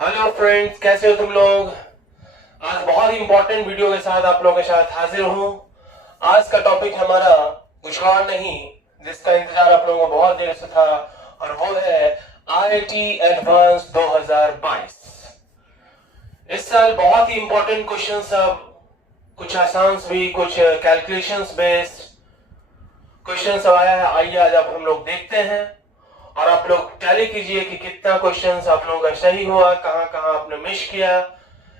Hello friends, कैसे हो तुम लोग। आज बहुत ही इंपॉर्टेंट वीडियो के साथ आप लोगों के साथ हाजिर हूं। आज का टॉपिक हमारा कुछ और नहीं, जिसका इंतजार आप लोगों को बहुत देर से था, और वो है आईआईटी एडवांस 2022। इस साल बहुत ही इंपॉर्टेंट क्वेश्चन सब, कुछ आसान भी, कुछ कैलकुलेशंस बेस्ड क्वेश्चन सब आया है। आइए आज आप हम लोग देखते हैं और आप लोग टैली कीजिए कि कितना क्वेश्चंस आप लोगों का सही हुआ, कहां कहां आपने मिस किया।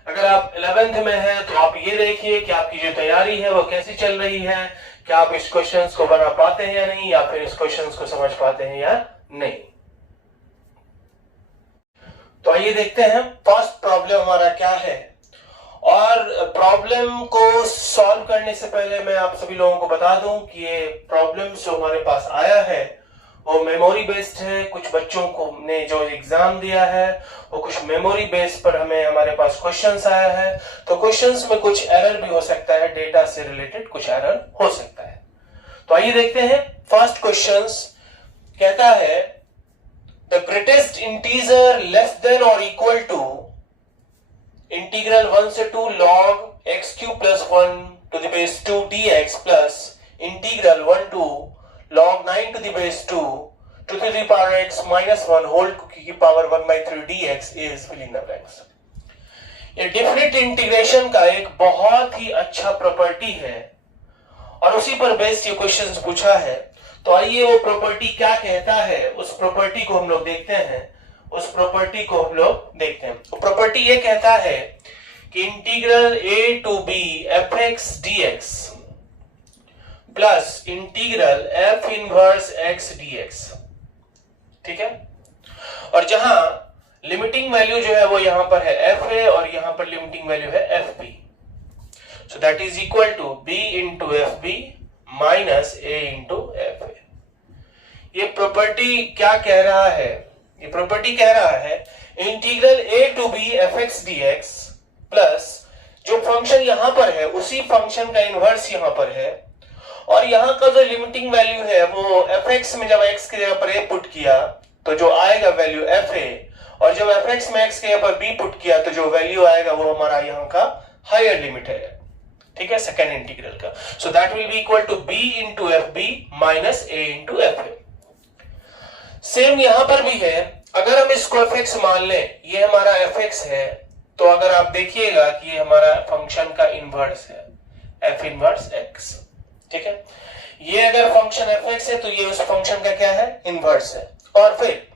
अगर आप 11th में हैं तो आप ये देखिए कि आपकी जो तैयारी है वो कैसी चल रही है, क्या आप इस क्वेश्चंस को बना पाते हैं या नहीं, या फिर इस क्वेश्चंस को समझ पाते हैं या नहीं। तो आइए देखते हैं फर्स्ट प्रॉब्लम हमारा क्या है। और प्रॉब्लम को सॉल्व करने से पहले मैं आप सभी लोगों को बता दूं कि ये प्रॉब्लम जो हमारे पास आया है वो मेमोरी बेस्ड है। कुछ बच्चों को ने जो एग्जाम दिया है वो कुछ मेमोरी बेस्ड पर हमें हमारे पास क्वेश्चंस आया है। तो क्वेश्चंस में कुछ एरर भी हो सकता है, डेटा से रिलेटेड कुछ एरर हो सकता है। तो आइए देखते हैं। फर्स्ट क्वेश्चंस कहता है the greatest integer less than और इक्वल टू इंटीग्रल 1 से 2 log x cube plus 1 to the base 2 dx plus integral 1 to log 9 to the base 2 to the power x minus 1 whole की power 1/3 dx is fill in the blanks। ये definite integration का एक बहुत ही अच्छा property है और उसी पर बेस्ड ये क्वेश्चंस पूछा है। तो आइए वो प्रॉपर्टी क्या कहता है, उस प्रॉपर्टी को हम लोग देखते हैं। प्रॉपर्टी ये कहता है कि integral a to b fx dx plus integral f inverse x dx, ठीक है। और जहां लिमिटिंग वैल्यू जो है वो यहां पर है fa और यहां पर लिमिटिंग वैल्यू है fb, so that is equal to b into fb minus a into fa। ये प्रॉपर्टी क्या कह रहा है? ये प्रॉपर्टी कह रहा है integral a to b fx dx plus जो फंक्शन यहां पर है उसी फंक्शन का इनवर्स यहां पर है, और यहां का जो लिमिटिंग वैल्यू है वो fx में जब x की जगह पर a पुट किया तो जो आएगा वैल्यू fa, और जब fx में x की जगह पर b पुट किया तो जो वैल्यू आएगा वो हमारा यहां का हायर लिमिट है, ठीक है, सेकेंड इंटीग्रल का। So that will be equal to b into fb minus a into fa। Same यहां पर भी है। अगर हम इसको fx मान लें, ये हमारा fx है, तो अगर आप देखिएगा कि ये हमारा फंक्शन का इनवर्स है, f इनवर्स x, ठीक है। ये अगर फंक्शन fx है तो ये उस फंक्शन का क्या है, इनवर्स है। और फिर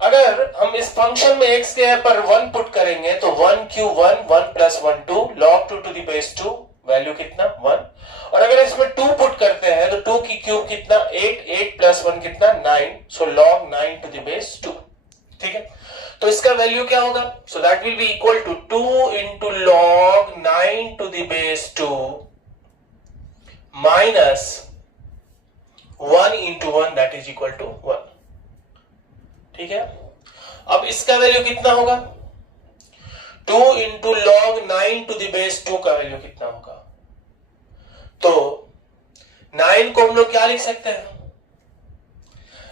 अगर हम इस फंक्शन में x के पर 1 पुट करेंगे तो 1 cube 1 1 plus 1 2 log 2 to the base 2, value कितना 1। और अगर इसमें 2 पुट करते हैं तो 2 की क्यूब कितना 8 8 प्लस 1 कितना 9, so log 9 to the base 2, ठीक है। तो इसका वैल्यू क्या होगा? So that will be equal to 2 into log 9 to the base 2 minus 1 into 1 that is equal to 1, ठीक है। अब इसका वैल्यू कितना होगा? 2 into log 9 to the base 2 का वैल्यू कितना होगा? तो 9 को हम लोग क्या लिख सकते हैं?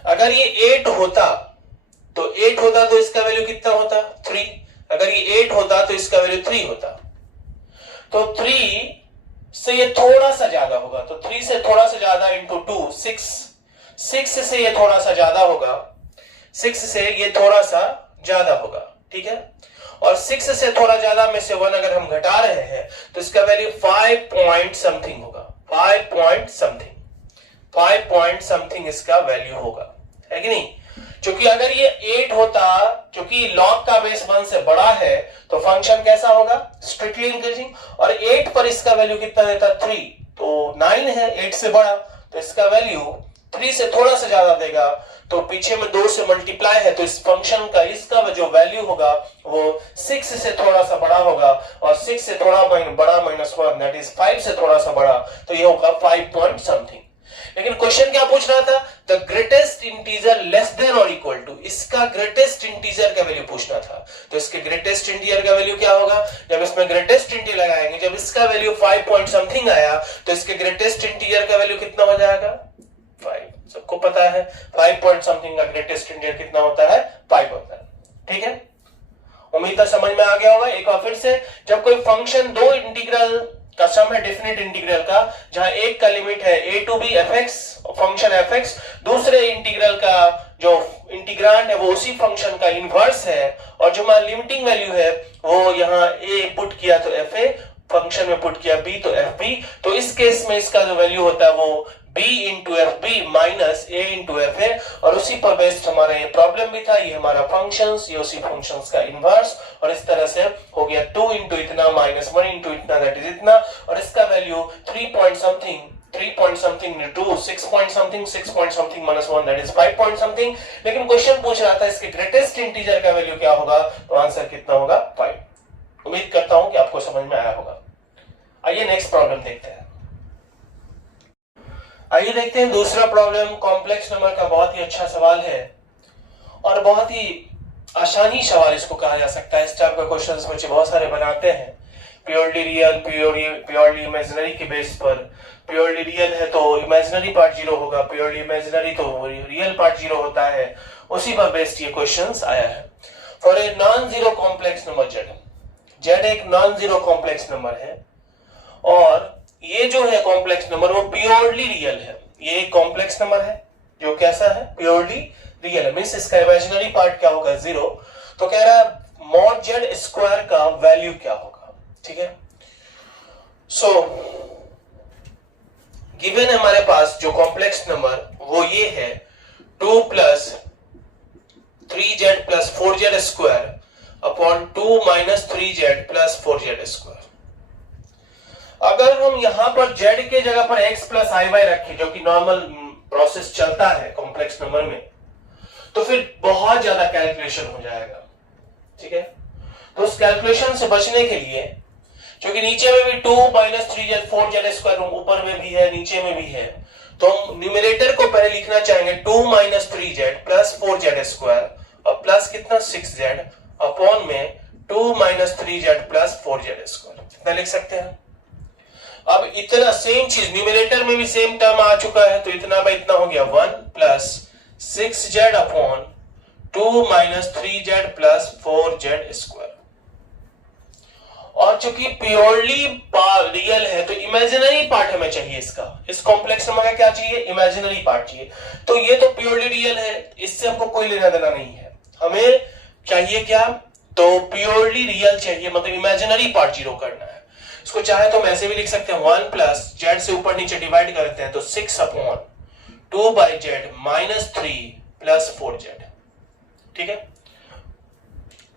अगर ये 8 होता तो इसका वैल्यू कितना होता? 3। अगर ये 8 होता तो इसका वैल्यू 3 होता। तो 3 से ये थोड़ा सा ज्यादा होगा, तो 3 से थोड़ा सा ज्यादा इंटू 2 6 से ये थोड़ा सा ज्यादा होगा, 6 से ये थोड़ा सा ज्यादा होगा, ठीक है। और 6 से थोड़ा ज्यादा में से 1 अगर हम घटा रहे हैं तो इसका वैल्यू 5 पॉइंट समथिंग होगा, 5 पॉइंट समथिंग इसका वैल्यू होगा, है कि नहीं। क्योंकि अगर ये 8 होता, क्योंकि log का बेस 1 से बड़ा है तो फंक्शन कैसा होगा, स्ट्रिक्टली इंक्रीजिंग, और 8 पर इसका वैल्यू कितना देता 3, तो 9 है 8 से बड़ा, तो इसका वैल्यू 3 से थोड़ा सा ज्यादा देगा, तो पीछे में 2 से मल्टीप्लाई है तो इस फंक्शन का इसका जो वैल्यू होगा वो 6 से थोड़ा सा बड़ा होगा, और 6 से थोड़ा बड़ा माइनस 1 दैट इज 5 से थोड़ा सा बड़ा, तो ये होगा 5 पॉइंट समथिंग। लेकिन क्वेश्चन क्या पूछ रहा था? The greatest integer less than और इक्वल टू, इसका ग्रेटेस्ट इंटीजर का वैल्यू पूछना था। तो इसके ग्रेटेस्ट इंटीजर का वैल्यू क्या होगा? जब इसमें ग्रेटेस्ट इंटीजर लगाएंगे, जब इसका वैल्यू 5 पॉइंट समथिंग आया तो इसके ग्रेटेस्ट इंटीजर का वैल्यू कितना हो जाएगा? 5। सबको पता है 5 पॉइंट समथिंग का ग्रेटेस्ट इंटीजर कितना होता है? 5 होता है, ठीक है। उम्मीद है समझ में आ गया होगा। एक बार फिर से, जब कोई फंक्शन दो इंटीग्रल का सम है डेफिनेट इंटीग्रल का, जहां एक का लिमिट है a to B fx function fx, दूसरे इंटीग्रल का जो इंटीग्रांड है वो उसी फंक्शन का इनवर्स है, और जो हमारा लिमिटिंग वैल्यू है वो यहाँ a पुट किया तो fa, फंक्शन में पुट किया b तो fb, तो इस केस में इसका जो वैल्यू होता है वो b into F B minus A into F A, और उसी पर बेस्ड हमारा ये प्रॉब्लम भी था। ये हमारा फंक्शंस, ये उसी फंक्शंस का इनवर्स, और इस तरह से हो गया 2 इंटू इतना माइनस 1 इंटू इतना दैट इज इतना, और इसका value 3 point something into 6 point something minus 1 that is 5 point something. लेकिन क्वेश्चन पूछ रहा था इसके ग्रेटेस्ट इंटीजर का वैल्यू क्या होगा, तो आंसर कितना होगा 5। उम्मीद करता हूं कि आपको समझ में आया होगा। आइए नेक्स्ट प्रॉब्लम देखते हैं। आइए देखते हैं दूसरा प्रॉब्लम। कॉम्प्लेक्स नंबर का बहुत ही अच्छा सवाल है और बहुत ही आसानी सवाल इसको कहा जा सकता है। इस टाइप का क्वेश्चंस बच्चे बहुत सारे बनाते हैं, प्योरली रियल, प्योरली इमेजिनरी के बेस पर। प्योरली रियल है तो इमेजिनरी पार्ट 0 होगा, प्योरली इमेजिनरी तो रियल पार्ट 0 होता है, उसी पर बेस्ड ये क्वेश्चंस आया है। For a non zero complex number Z एक नॉन जीरो कॉम्प्लेक्स नंबर है, और ये जो है कॉम्प्लेक्स नंबर वो प्योरली रियल है। ये एक कॉम्प्लेक्स नंबर है जो कैसा है, प्योरली रियल है, मींस इसका इमेजिनरी पार्ट क्या होगा 0। तो कह रहा है मॉड जेड स्क्वायर का वैल्यू क्या होगा। ठीक है, सो गिवन हमारे पास जो कॉम्प्लेक्स नंबर वो ये है 2 plus 3z plus 4z square upon 2 minus 3z plus 4z square. अगर हम यहां पर z के जगह पर x प्लस आई वाई रखें, जो कि नॉर्मल प्रोसेस चलता है कॉम्प्लेक्स नंबर में, तो फिर बहुत ज्यादा कैलकुलेशन हो जाएगा। ठीक है, तो उस कैलकुलेशन से बचने के लिए, क्योंकि नीचे में भी 2 माइनस 3z 4z स्क्वायर ऊपर में भी है नीचे में भी है, तो हम न्यूमरेटर को पहले लिखना चाहेंगे 2 minus 3z plus 4z square, और प्लस कितना 6z अपॉन में 2 minus 3z plus 4z square. कितना लिख सकते हैं। अब इतना सेम चीज न्यूमरेटर में भी सेम टर्म आ चुका है, तो इतना बाय इतना हो गया 1 plus 6z upon 2 minus 3z plus 4z square. और चूंकि प्योरली रियल है तो इमेजिनरी पार्ट हमें चाहिए इसका। इस कॉम्प्लेक्स नंबर का क्या चाहिए, इमेजिनरी पार्ट चाहिए। तो ये तो प्योरली रियल है, इससे हमको कोई लेना देना नहीं है। हमें चाहिए क्या, तो प्योरली रियल चाहिए, मतलब इमेजिनरी पार्ट 0 करना है। इसको चाहे तो हम ऐसे भी लिख सकते हैं 1 प्लस जेड से ऊपर नीचे डिवाइड करते हैं तो 6 upon 2 by Z minus 3 plus 4z। ठीक है,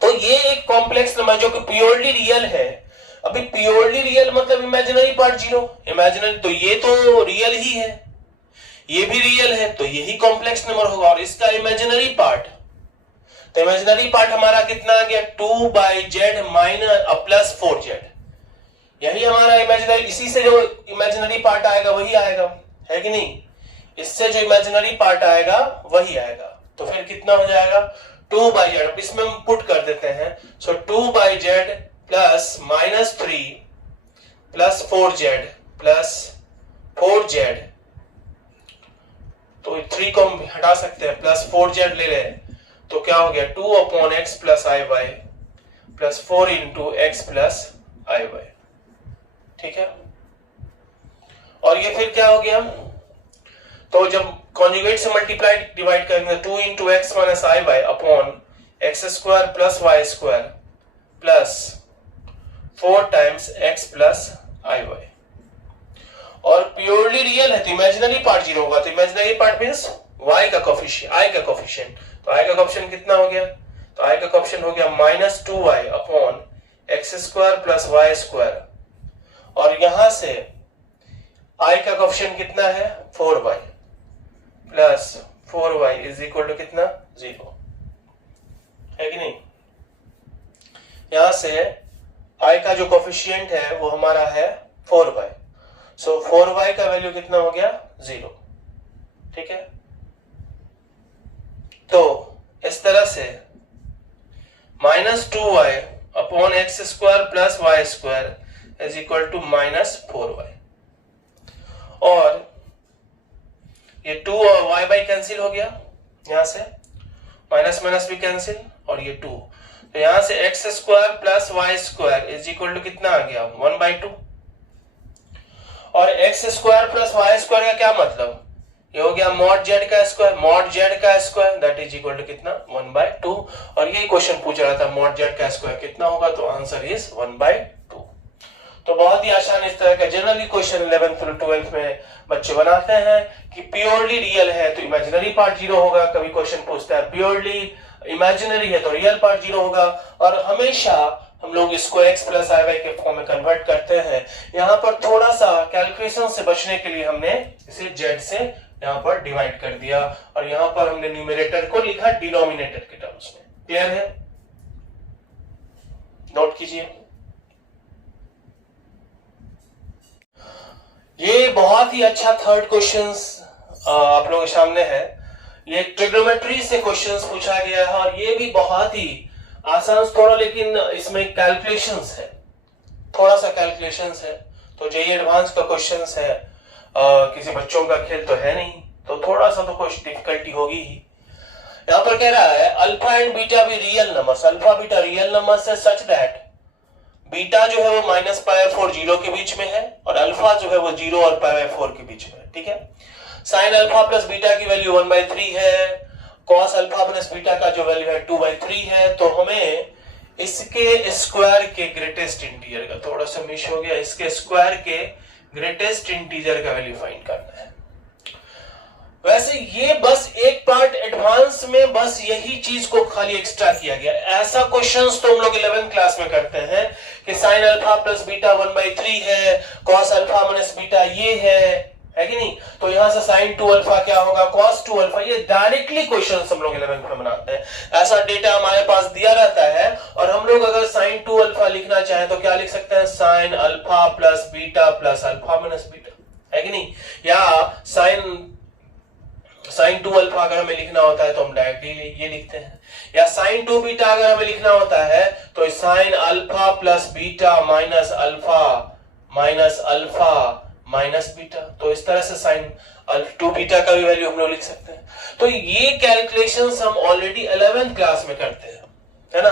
तो ये एक कॉम्प्लेक्स नंबर जो कि प्योरली रियल है। अभी प्योरली रियल मतलब इमेजिनरी पार्ट 0, इमेजिनरी तो ये तो रियल ही है, ये भी रियल है, तो यही कॉम्प्लेक्स नंबर होगा। और इसका इमेजिनरी पार्ट, तो इमेजिनरी पार्ट हमारा कितना आ गया 2 by Z minus plus 4z, यही हमारा इमेजिनरी। इसी से जो इमेजिनरी पार्ट आएगा वही आएगा, है कि नहीं, इससे जो इमेजिनरी पार्ट आएगा वही आएगा। तो फिर कितना हो जाएगा 2 बाई जेड, इसमें हम पुट कर देते हैं, सो 2 by Z plus minus 3 plus 4z plus 4z, तो 3 को हम हटा सकते हैं, प्लस 4z ले लें, तो क्या हो गया 2 upon x plus i y plus 4 into x plus i y. ठीक है, और ये फिर क्या हो गया, तो जब कॉन्जुगेट से मल्टीप्लाई डिवाइड करेंगे 2 into x minus i y upon x square plus Y square plus 4 times x plus i y. और प्योरली रियल है तो इमेजिनरी पार्ट 0 होगा, तो इमेजिनरी पार्ट मींस y का कोफिशिएंट, i का कोफिशिएंट, तो i का कोफिशिएंट कितना हो गया, तो i का कोफिशिएंट हो गया minus 2y upon x square plus Y square, और यहां से i का कोफिशिएंट कितना है 4y plus 4y is equal to कितना 0, है कि नहीं। यहां से i का जो कोफिशिएंट है वो हमारा है 4y, सो 4y का वैल्यू कितना हो गया 0। ठीक है, तो इस तरह से minus 2y upon x square plus Y square is equal to minus 4y, और ये 2 और y बाई कैंसिल हो गया, यहां से माइनस माइनस भी कैंसिल, और ये 2, तो यहां से X square plus Y square is equal to कितना आ गया 1/2। और X square plus Y square का क्या मतलब, ये हो गया मॉड जेड का square that is equal to कितना 1/2। और यही क्वेश्चन पूछ रहा था मॉड जेड का स्क्वायर कितना होगा, तो आंसर इज 1/2। तो बहुत ही आसान इस तरह का जनरली क्वेश्चन 11th और 12th में बच्चे बनाते हैं कि प्योरली रियल है तो इमेजिनरी पार्ट 0 होगा, कभी क्वेश्चन पूछता है प्योरली इमेजिनरी है तो रियल पार्ट 0 होगा, और हमेशा हम लोग इसको x प्लस आई वाई के फॉर्म में कन्वर्ट करते हैं। यहाँ पर थोड़ा सा कैलकुलेशन से बचने के लिए हमने इसे z से यहाँ पर डिवाइड कर दिया, और यहाँ पर हमने न्यूमरेटर को लिखा डिनोमिनेटर के टर्म्स में। क्लियर है, नोट कीजिए। ये बहुत ही अच्छा थर्ड क्वेश्चन आप लोगों के सामने है। ये ट्रिग्नोमेट्री से क्वेश्चंस पूछा गया है, और ये भी बहुत ही आसान थोड़ा, लेकिन इसमें कैलकुलेशंस है, थोड़ा सा कैलकुलेशंस है। तो जेईई एडवांस का क्वेश्चंस है, किसी बच्चों का खेल तो है नहीं, तो थोड़ा सा तो कुछ डिफिकल्टी होगी ही। यहां पर कह रहा है अल्फा एंड बीटा भी real numbers, alpha beta real numbers है सच दैट बीटा जो है वो -π/4 0 के बीच में है, और अल्फा जो है वो 0 और π/4 के बीच में है। ठीक है, साइन अल्फा प्लस बीटा की वैल्यू 1/3 है, कॉस अल्फा प्लस बीटा का जो वैल्यू है 2/3 है। तो हमें इसके स्क्वायर के ग्रेटेस्ट इंटीजर का, थोड़ा सा मिस हो गया, इसके स्क्वायर के ग्रेटेस्ट इंटीजर का वैल्यू फाइंड करना है। वैसे ये बस एक पार्ट एडवांस में बस यही चीज को खाली एक्स्ट्रा किया गया। ऐसा क्वेश्चंस तो हम लोग 11th क्लास में करते हैं कि साइन अल्फा प्लस बीटा 1/3 है, कॉस अल्फा माइनस बीटा ये है कि नहीं। तो यहां से साइन 2 अल्फा क्या होगा, कॉस 2 अल्फा, ये डायरेक्टली क्वेश्चंस हम लोग 11th में बनाते हैं। ऐसा डेटा हमारे पास दिया रहता है, और हम लोग अगर साइन 2 अल्फा लिखना चाहें तो क्या लिख सकते हैं, sine alpha plus beta plus alpha minus beta, है कि नहीं। या साइन 2 अल्फा अगर हमें लिखना होता है तो हम डायरेक्टली ये लिखते हैं, या साइन 2 बीटा अगर हमें लिखना होता है तो sine alpha plus beta minus alpha minus beta. तो इस तरह से साइन 2 बीटा का भी वैल्यू हम लोग लिख सकते हैं। तो ये कैलकुलेशंस हम ऑलरेडी 11th क्लास में करते हैं, है ना।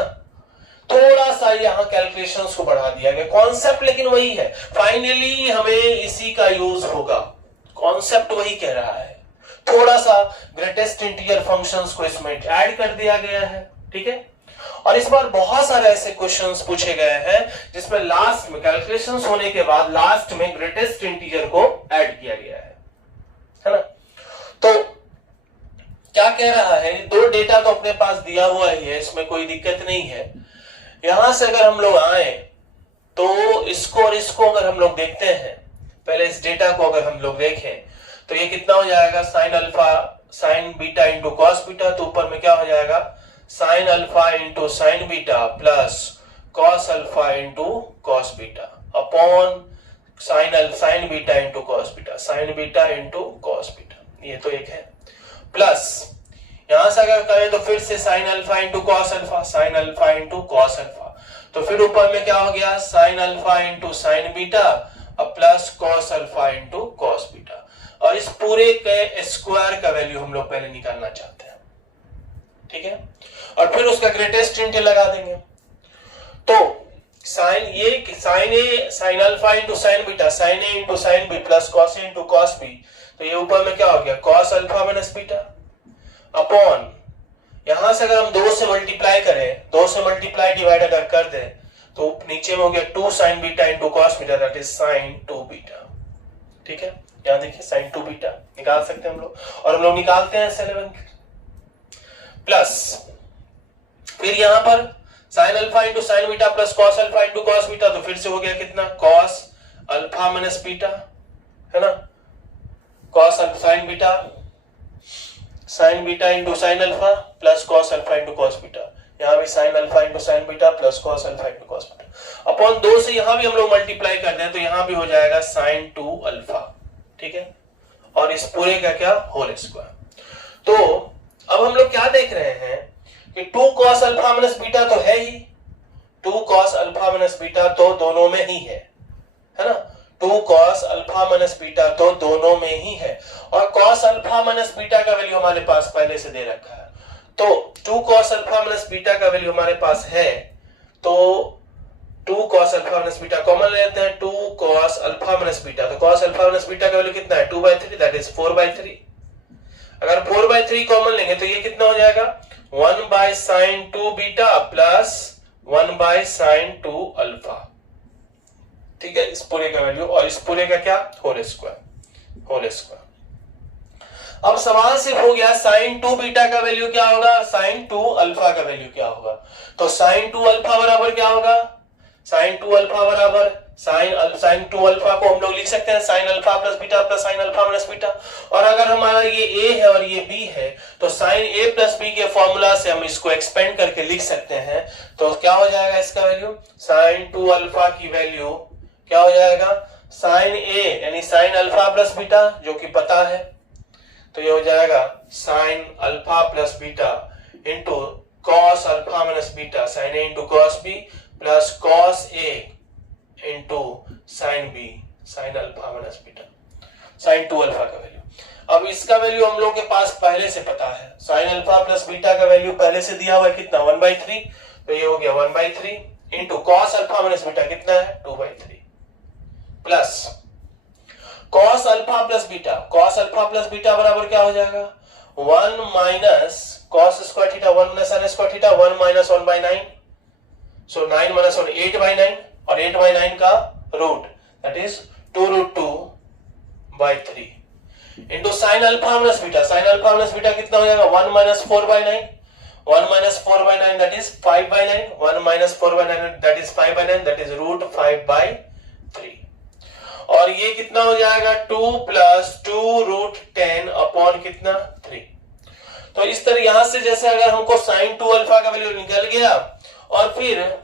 थोड़ा सा यहाँ कैलकुलेशंस को बढ़ा दिया गया, कॉन्सेप्ट लेकिन वही है। फाइनली हमें इसी का यूज होगा, कॉन्सेप्ट वही कह रहा है, थोड़ा सा ग्रेटेस्ट इंटीजर फंक्शंस को इसमें ऐड कर दिया गया है। ठीक है, और इस बार बहुत सारे ऐसे क्वेश्चंस पूछे गए हैं जिसमें लास्ट में कैलकुलेशंस होने के बाद लास्ट में ग्रेटेस्ट इंटीजर को ऐड किया गया है ना। तो क्या कह रहा है, दो डेटा तो अपने पास दिया हुआ ही है, इसमें कोई दिक्कत नहीं है। यहां से अगर हम लोग आए तो इसको और इसको अगर हम लोग देखते हैं, पहले इस डेटा को अगर हम लोग देखें तो ये कितना हो जाएगा, sine alpha sign beta into cos beta. तो ऊपर में क्या हो जाएगा, sign alpha into sine beta plus cos alpha into cos beta upon sine beta into cos beta, sign beta into cos beta. ये तो एक है, प्लस यहां से अगर करें तो फिर से sine alpha into cos alpha, sine alpha into cos alpha. तो फिर ऊपर में क्या हो गया, sine alpha into sine beta अब plus cos alpha into cos beta. और इस पूरे के स्क्वायर का वैल्यू हम लोग पहले निकालना चाहते हैं। ठीक है, और फिर उसका ग्रेटेस्ट इंटीजर लगा देंगे। तो sine alpha into sine beta, sine A into sine B plus cos A into cos B. तो ये ऊपर में क्या हो गया, cos alpha minus beta upon, यहां से अगर हम 2 से मल्टीप्लाई करें, 2 से मल्टीप्लाई डिवाइड अगर कर दें तो नीचे में हो गया 2 sign beta into cos beta that is sine 2 beta. ठीक है, यहां देखिए साइन 2 बीटा निकाल सकते हैं हम लोग, और हम लोग निकालते हैं 11 प्लस फिर यहां पर sign alpha into sine beta plus cos alpha into cos beta. तो फिर से हो गया कितना, कॉस अल्फा माइनस बीटा, है ना, cos alpha sign beta into sine alpha plus cos alpha into cos beta. यहां भी sign alpha into sine beta plus cos alpha into cos beta upon 2 से यहां भी हम लोग मल्टीप्लाई कर दें तो यहां भी हो जाएगा साइन 2 अल्फा। ठीक है, और इस पूरे का क्या, होल स्क्वायर। तो अब हम लोग क्या देख रहे हैं कि 2 cos अल्फा माइनस बीटा तो है ही, 2 cos अल्फा माइनस बीटा तो दोनों में ही है ना। 2 cos अल्फा माइनस बीटा तो दोनों में ही है, और cos अल्फा माइनस बीटा का वैल्यू हमारे पास पहले से दे रखा है। तो 2 cos अल्फा माइनस बीटा का वैल्यू हमारे पास है, तो 2 cos alpha minus beta common ले लेते हैं, 2 cos अल्फा माइनस बीटा, तो cos अल्फा माइनस बीटा का वैल्यू कितना है 2/3, दैट इज 4/3। अगर 4/3 कॉमन लेंगे तो ये कितना हो जाएगा 1/sin 2 beta plus 1/sin 2 alpha. ठीक है, इस पूरे का वैल्यू, और इस पूरे का क्या होल स्क्वायर। अब सवाल सिर्फ हो गया sin 2 बीटा का वैल्यू क्या होगा, sin 2 अल्फा का वैल्यू क्या होगा। तो sin 2 अल्फा बराबर क्या होगा, sin 2 अल्फा बराबर sin 2 अल्फा को हम लोग लिख सकते हैं sin alpha plus beta plus sin alpha minus beta. और अगर हमारा ये a है और ये b है तो sin a प्लस b के फॉर्मूला से हम इसको एक्सपेंड करके लिख सकते हैं। तो क्या हो जाएगा इसका वैल्यू, sin 2 अल्फा की वैल्यू क्या हो जाएगा sin a यानी sin अल्फा प्लस बीटा जो कि पता है, तो ये हो जाएगा sin alpha plus beta into cos alpha minus beta, sin a into cos b plus cos a into sin b, sin alpha minus beta, sin 2 alpha का वैल्यू। अब इसका वैल्यू हम लोग के पास पहले से पता है, sin अल्फा प्लस बीटा का वैल्यू पहले से दिया हुआ है कितना 1/3, तो ये हो गया 1/3 into cos alpha minus beta कितना है 2/3 plus cos alpha plus beta, cos alpha plus beta बराबर क्या हो जाएगा 1 minus cos square theta 1 minus sin square theta 1 minus 1/9, so 9 minus 1 8/9 और 8/9 का root that is 2√2/3 into sin alpha minus beta, sin alpha minus beta कितना हो जाएगा 1 minus 4/9, 1 minus 4/9 that is 5/9, 1 minus 4/9 that is 5/9 that is √5/3 और ये कितना हो जाएगा 2 प्लस 2√10 अपॉन कितना 3। तो इस तरह यहां से जैसे अगर हमको sin 2 अल्फा का वैल्यू निकल गया और फिर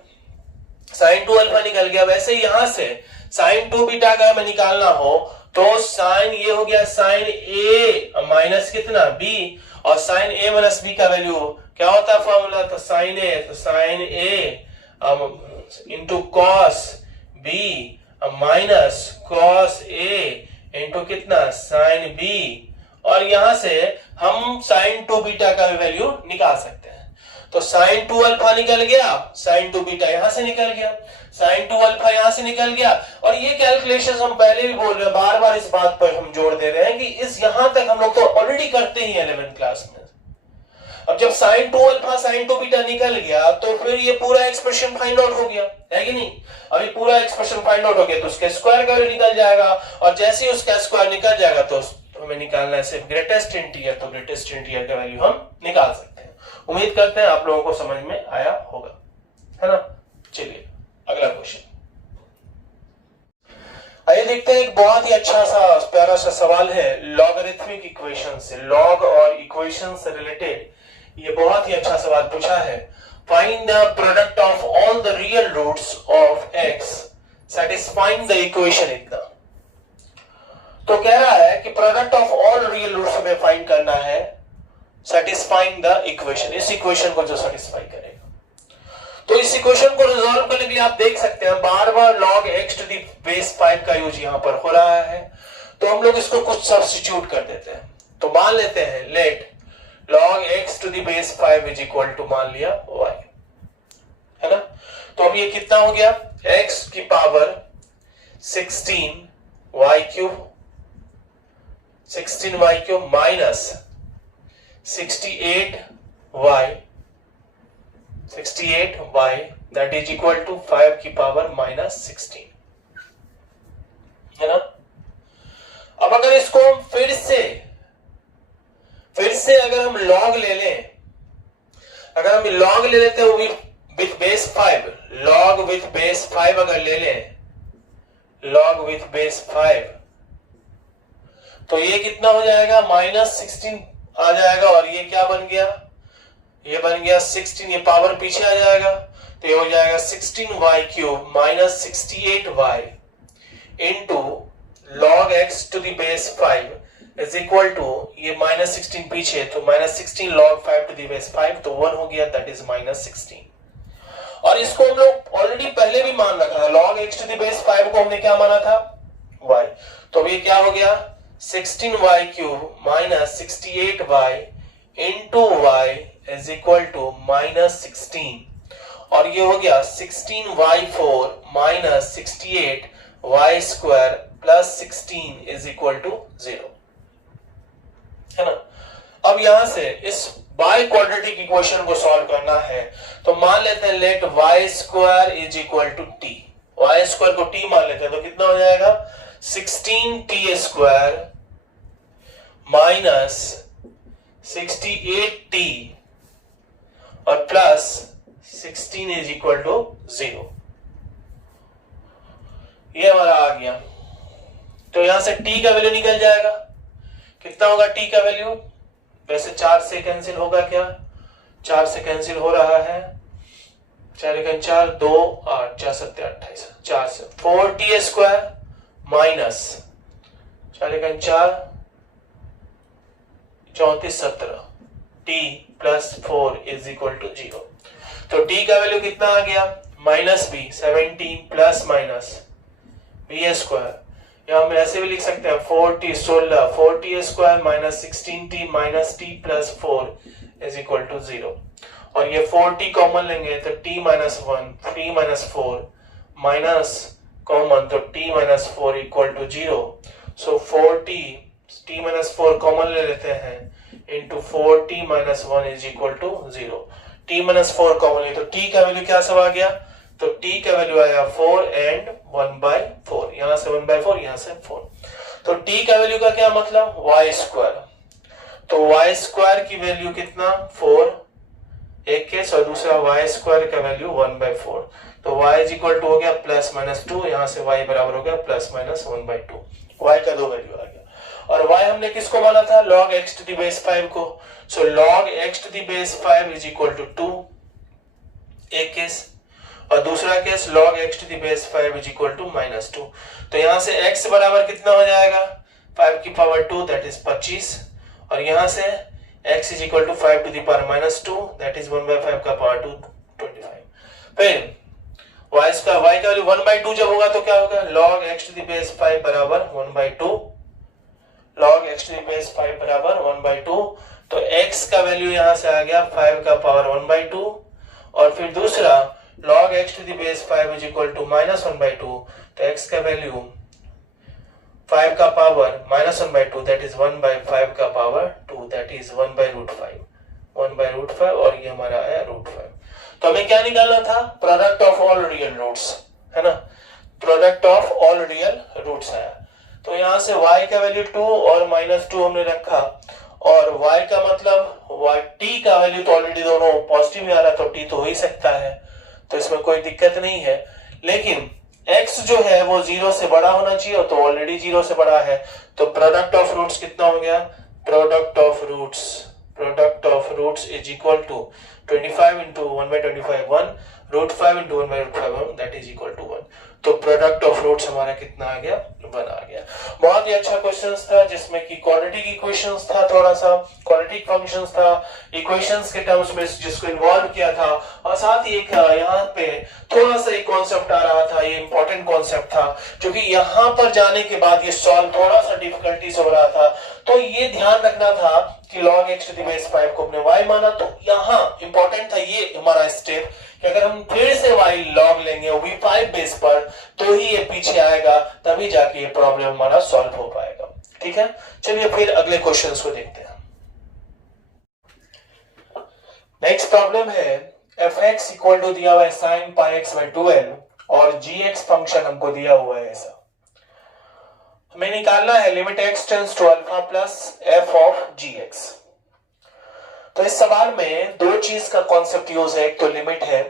sin 2 अल्फा निकल गया, वैसे ही यहां से sin 2 बीटा का हमें निकालना हो तो sin ये हो गया sin a माइनस कितना b और sin a माइनस b का वैल्यू क्या होता है फॉर्मूला, तो sin a into cos b minus cos a into कितना sin b, और यहां से हम sin 2 बीटा का वैल्यू निकाल सकते हैं। तो sin 2 अल्फा निकल गया, sin 2 बीटा यहां से निकल गया, sin 2 अल्फा यहां से निकल गया। और ये कैलकुलेशंस हम पहले भी बोल रहे हैं, बार बार इस बात पर हम जोर दे रहे हैं कि इस यहां तक हम लोग तो ऑलरेडी करते ही 11th क्लास में। अब जब sin 2 अल्फा sin 2 बीटा निकल गया तो फिर ये पूरा एक्सप्रेशन फाइंड आउट हो गया है कि नहीं। अभी पूरा एक्सप्रेशन फाइंड आउट हो गया तो उसके स्क्वायर का वैल्यू निकल जाएगा, और जैसे ही उसका स्क्वायर निकल जाएगा तो हमें निकालना है सिर्फ ग्रेटेस्ट इंटीजर, तो ग्रेटेस्ट इंटीजर का वैल्यू हम निकाल सकते हैं। उम्मीद करते हैं आप लोगों को समझ में आया होगा, है ना। चलिए अगला क्वेश्चन आइए देखते हैं। एक बहुत ही अच्छा सा प्यारा सा सवाल है लॉगरिथमिक इक्वेशन से, लॉग और इक्वेशन से रिलेटेड ये बहुत ही अच्छा सवाल पूछा है। Find the product of all the real roots of x satisfying the equation इतना। तो कह रहा है कि product of all real roots हमें फाइंड करना है सैटिस्फाइंग द इक्वेशन, इस इक्वेशन को जो सैटिस्फाई करेगा। तो इस इक्वेशन को रिजॉल्व करने के लिए आप देख सकते हैं बार बार log x to the base 5 का यूज यहां पर हो रहा है, तो हम लोग इसको कुछ सब्स्टिट्यूट कर देते हैं। तो मान लेते हैं late log x to the base 5 is equal to मान लिया y, है ना। तो अब ये कितना हो गया x की power 16 y cube, 16y cube minus 68y that is equal to 5 की पावर माइनस 16, है ना। अब अगर इसको हम फिर से अगर हम log ले लें, अगर हम log ले लेते हैं with base 5, log with base 5 अगर ले लें, log विथ बेस 5 तो ये कितना हो जाएगा माइनस 16 आ जाएगा, और ये क्या बन गया, ये बन गया 16, ये पावर पीछे आ जाएगा तो ये हो जाएगा 16y cube minus 68y into log x to the base 5 is equal to, ये माइनस 16 पीछे तो minus 16 log 5 to the base 5 तो 1 हो गया दैट इज माइनस 16। और इसको हम लोग ऑलरेडी पहले भी मान रखा था, log x to the base 5 को हमने क्या माना था y, तो ये क्या हो गया 16y cube minus 68y into y is equal to -16 और ये हो गया 16y4 minus 68y² plus 16 is equal to 0, है ना। अब यहां से इस बाई क्वाड्रेटिक इक्वेशन को सॉल्व करना है तो मान लेते हैं let y² is equal to t, y² को t मान लेते हैं तो कितना हो जाएगा 16t² माइनस 68t और प्लस 16 इज इक्वल टू 0। ये हमारा आ गया। तो यहां से t का वैल्यू निकल जाएगा, कितना होगा t का वैल्यू, वैसे 4 से कैंसिल होगा क्या, 4 से कैंसिल हो रहा है, 4 4 2 8 4 7 28, 4 से 4t² minus 4 4 34 17 t plus 4 is equal to 0। तो t का वैल्यू कितना आ गया minus b 17 plus minus b², या हम ऐसे भी लिख सकते हैं 4t 16 4t² माइनस 16t minus t plus 4 is equal to 0। और ये 4t कॉमन लेंगे तो t minus 1 3 minus 4 minus common तो t minus 4 equal to 0। So 4t t minus 4 common ले लेते हैं into 4t minus 1 is equal to 0। t minus 4 common ले तो t का वैल्यू क्या सब आ गया, तो t का वैल्यू आया 4 एंड 1/4, यहां से 1/4 यहां से 4। तो t का वैल्यू का क्या मतलब y², तो y² की वैल्यू कितना 4 एक केस और दूसरा y² का वैल्यू 1/4, तो y इज इक्वल टू हो गया प्लस माइनस 2, यहां से y बराबर हो गया प्लस माइनस 1/2, y का दो वैल्यू आ गया। और y हमने किसको माना था log x to the base 5 को, so log x to the base 5 is equal to 2 एक केस, और दूसरा case log x to the base 5 is equal to -2। तो यहां से x बराबर कितना हो जाएगा 5 की पावर 2 दैट इज 25, और यहां से x is equal to 5 to the power -2 that is 1/5 का पावर 2 25। फिर y² y का वैल्यू 1/2 जब होगा तो क्या होगा log x to the base 5 बराबर 1/2, log x to the base 5 बराबर 1/2। तो x का वैल्यू यहां से आ गया 5 का पावर 1/2, और फिर दूसरा log x to the base 5 is equal to -1/2, तो x का वैल्यू 5 का पावर -1/2 that is 1/5 का पावर 2 that is 1/√5 1/√5, और ये हमारा आया √5। तो हमें क्या निकालना था product of all real roots, है ना, product of all real roots आया। तो यहां से y का वैल्यू 2 और -2 हमने रखा, और y का मतलब t का वैल्यू तो ऑलरेडी दोनों पॉजिटिव में आ रहा, तो t तो हो ही सकता है, तो इसमें कोई दिक्कत नहीं है। लेकिन x जो है वो 0 से बड़ा होना चाहिए, तो ऑलरेडी 0 से बड़ा है, तो प्रोडक्ट ऑफ रूट्स कितना हो गया, product of roots is equal to 25 into 1/25 1, √5 into 1/5 1 that is equal to 1। तो प्रोडक्ट ऑफ रूट्स हमारा कितना आ गया 1 आ गया। बहुत ही अच्छा क्वेश्चंस था जिसमें कि क्वाड्रेटिक इक्वेशंस था, थोड़ा सा क्वाड्रेटिक फंक्शंस था, इक्वेशंस के टर्म्स में जिसको इन्वॉल्व किया था, और साथ ही एक यहाँ पे थोड़ा सा एक कॉन्सेप्ट आ रहा था, ये इंपॉर्टेंट कॉन्सेप्ट था क्योंकि यहाँ पर जाने के बाद ये सॉल्व थोड़ा सा डिफिकल्टीज हो रहा था, तो ये ध्यान रखना था कि log x to the base 5 को अपने y माना, तो यहाँ इंपॉर्टेंट था ये हमारा स्टेप कि अगर हम फिर से y log लेंगे v5 बेस पर तो ही ये पीछे आएगा, तभी जाके ये प्रॉब्लम हमारा सॉल्व हो पाएगा। ठीक है, चलिए फिर अगले क्वेश्चंस को देखते हैं। नेक्स्ट प्रॉब्लम है fx इक्वल टू दिया हुआ है sin πx/2l और gx फंक्शन हमको दिया हुआ है ऐसा, हमें निकालना है limit x tends to alpha plus f of gx। तो इस सवाल में दो चीज का कॉन्सेप्ट यूज है, एक तो लिमिट है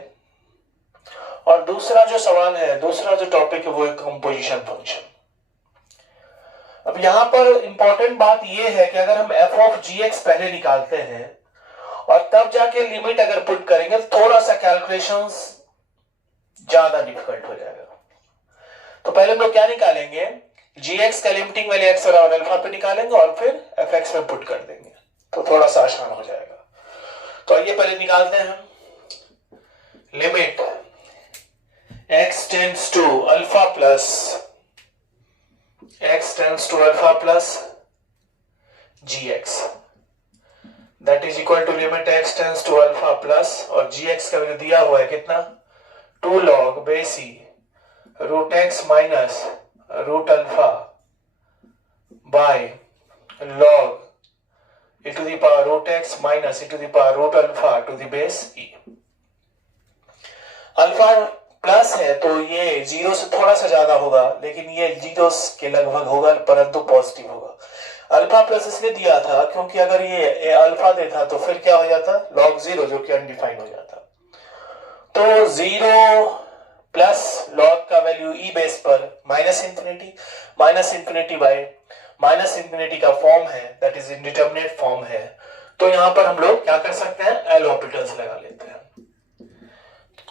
और दूसरा जो सवाल है, दूसरा जो टॉपिक है वो है कंपोजिशन फंक्शन। अब यहां पर इंपॉर्टेंट बात यह है कि अगर हम f ऑफ gx पहले निकालते हैं और तब जाके लिमिट अगर पुट करेंगे तो थोड़ा सा कैलकुलेशंस ज्यादा डिफिकल्ट हो जाएगा। तो पहले हम लोग क्या निकालेंगे, gx का लिमिटिंग वैल्यू x बराबर अल्फा पे निकालेंगे और फिर fx में पुट कर देंगे, तो थोड़ा सा आसान हो जाएगा। तो आइए पहले निकालते हैं हम limit x tends to alpha plus gx that is equal to limit x tends to alpha plus, और gx का वैल्यू दिया हुआ है कितना, 2 log base e root x minus root alpha by log e to the power root x minus e to the power root alpha to the base e। Alpha plus है तो ये 0 से थोड़ा सा ज्यादा होगा, लेकिन ये 0 के लगभग होगा, परंतु पॉजिटिव होगा। अल्फा प्लस इसलिए दिया था क्योंकि अगर ये अल्फा देता तो फिर क्या हो जाता, log 0 जो कि अनडिफाइंड हो जाता। तो 0 प्लस log का वैल्यू e बेस पर minus infinity bye minus infinity का फॉर्म है, दैट इज इंडिटरमिनेट फॉर्म है। तो यहां पर हम लोग क्या कर सकते हैं, एल ऑपरेटर्स लगा लेते हैं।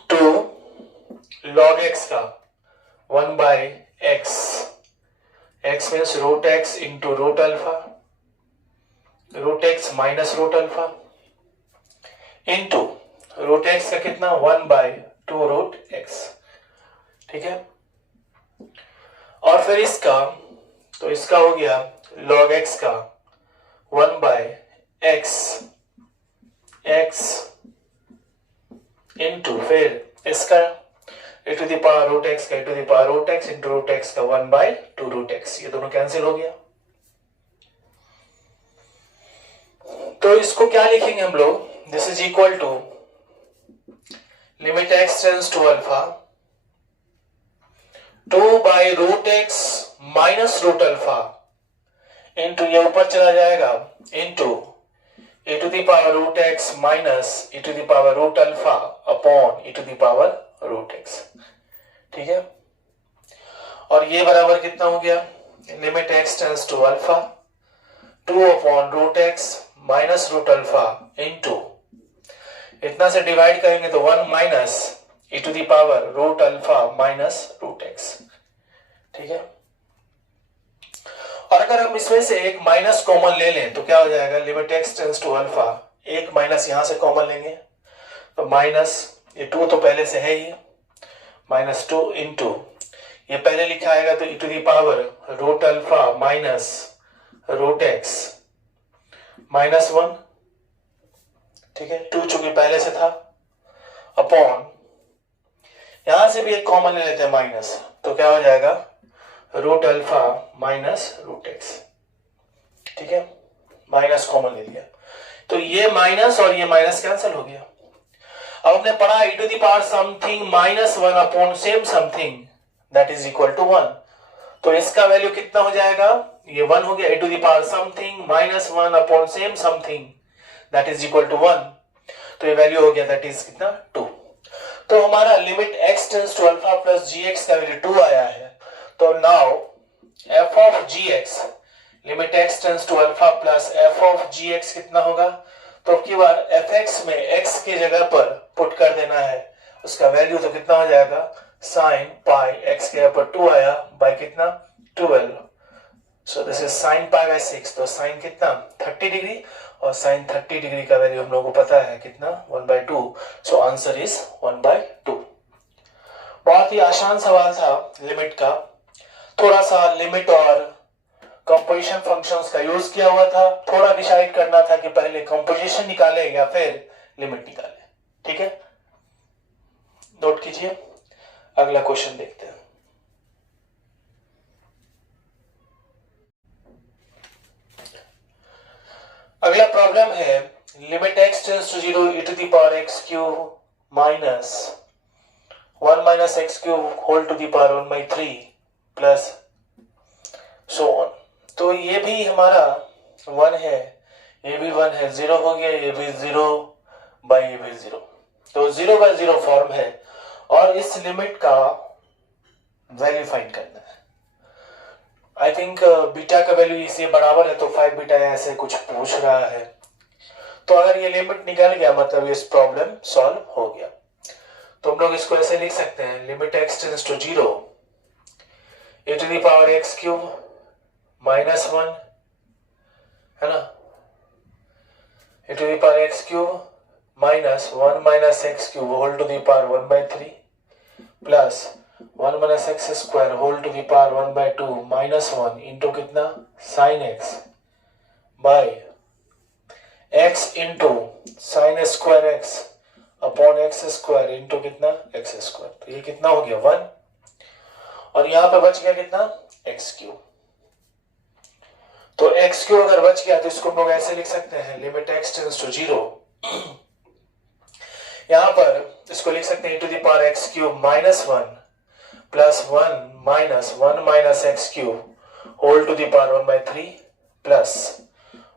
तो log x का 1 by x, x means root x into root alpha, root x minus root alpha into root x का कितना 1 बाय 2 रूट एक्स, ठीक है। और फिर इसका, तो इसका हो गया log x का 1 बाय एक्स, एक्स इंटू फिर इसका e to the power root x का e to the power root x into root x का 1 बाय 2 रूट एक्स, ये दोनों कैंसिल हो गया। तो इसको क्या लिखेंगे हम लोग, this is equal to limit x tends to alpha 2 by root x minus root alpha into ये ऊपर चला जाएगा into e to the power root x minus e to the power root alpha upon e to the power root x, ठीक है। और ये बराबर कितना हो गया, limit x tends to alpha 2 upon root x minus root alpha into इतना से डिवाइड करेंगे तो 1 minus e to the power root alpha minus root x, ठीक है। और अगर हम इसमें से एक माइनस कॉमन ले लें तो क्या हो जाएगा, limit x tends to alpha, एक माइनस यहां से कॉमन लेंगे तो माइनस, ये 2 तो पहले से है ही, माइनस 2 इंटू ये पहले लिखा आएगा तो e to the power root alpha minus root x minus 1, ठीक है, 2 चूंकि पहले से था, अपॉन यहां से भी एक कॉमन ले लेते हैं माइनस, तो क्या हो जाएगा root alpha minus root x, ठीक है, माइनस कॉमन ले लिया तो ये माइनस और ये माइनस कैंसिल हो गया। अब हमने पढ़ा e to the power something minus 1 upon same something that is equal to 1, तो इसका वैल्यू कितना हो जाएगा, ये 1 हो गया, e to the power something minus 1 upon same something that is equal to 1, तो ये वैल्यू हो गया दैट इज कितना 2। तो हमारा limit x tends to alpha plus gx का वैल्यू 2 आया है। तो now f of gx limit x tends to alpha plus f of gx कितना होगा, तो अब की बार fx में x की जगह पर पुट कर देना है, उसका वैल्यू तो कितना हो जाएगा साइन पाई, x के ऊपर 2 आया बाय कितना 12, सो this is sine pi by 6, तो साइन कितना 30 डिग्री, और साइन 30 डिग्री का वैल्यू हम लोगों को पता है कितना 1/2, सो आंसर इज 1/2। बहुत ही आसान सवाल था लिमिट का, थोड़ा सा लिमिट और कंपोजिशन फंक्शंस का यूज किया हुआ था, थोड़ा डिसाइड करना था कि पहले कंपोजिशन निकाले या फिर लिमिट निकाले, ठीक है, नोट कीजिए। अगला क्वेश्चन देखते हैं। अगला प्रॉब्लम है limit x tends to 0 e to the power x cube minus 1 minus x cube whole to the power 1/3 plus so on. तो ये भी हमारा 1 है, ये भी 1 है, 0 हो गया, ये भी 0 बाई ये भी 0, तो 0/0 फॉर्म है और इस लिमिट का वैल्यू फाइंड करना है। आई थिंक बीटा का वैल्यू इसे बराबर है तो 5 बीटा ऐसे कुछ पूछ रहा है, तो अगर ये लिमिट निकल गया मतलब इस प्रॉब्लम सॉल्व हो गया। तो हम लोग इसको ऐसे लिख सकते हैं, limit x tends to 0 e to the power x cube minus 1 है ना, e to the power x cube minus 1 minus x cube whole to the power 1/3 plus 1 minus x square whole to the power 1/2 minus 1 into कितना sine x by x into sine square x upon x square into कितना x square, तो ये कितना हो गया 1, और यहां पे बच गया कितना एक्स क्यूब। तो एक्स क्यूब अगर बच गया तो इसको हम लोग ऐसे लिख सकते हैं लिमिट एक्स टेंड्स टू 0, यहां पर इसको लिख सकते हैं to the power x cube minus 1 plus 1 minus x cube whole to the power 1/3 plus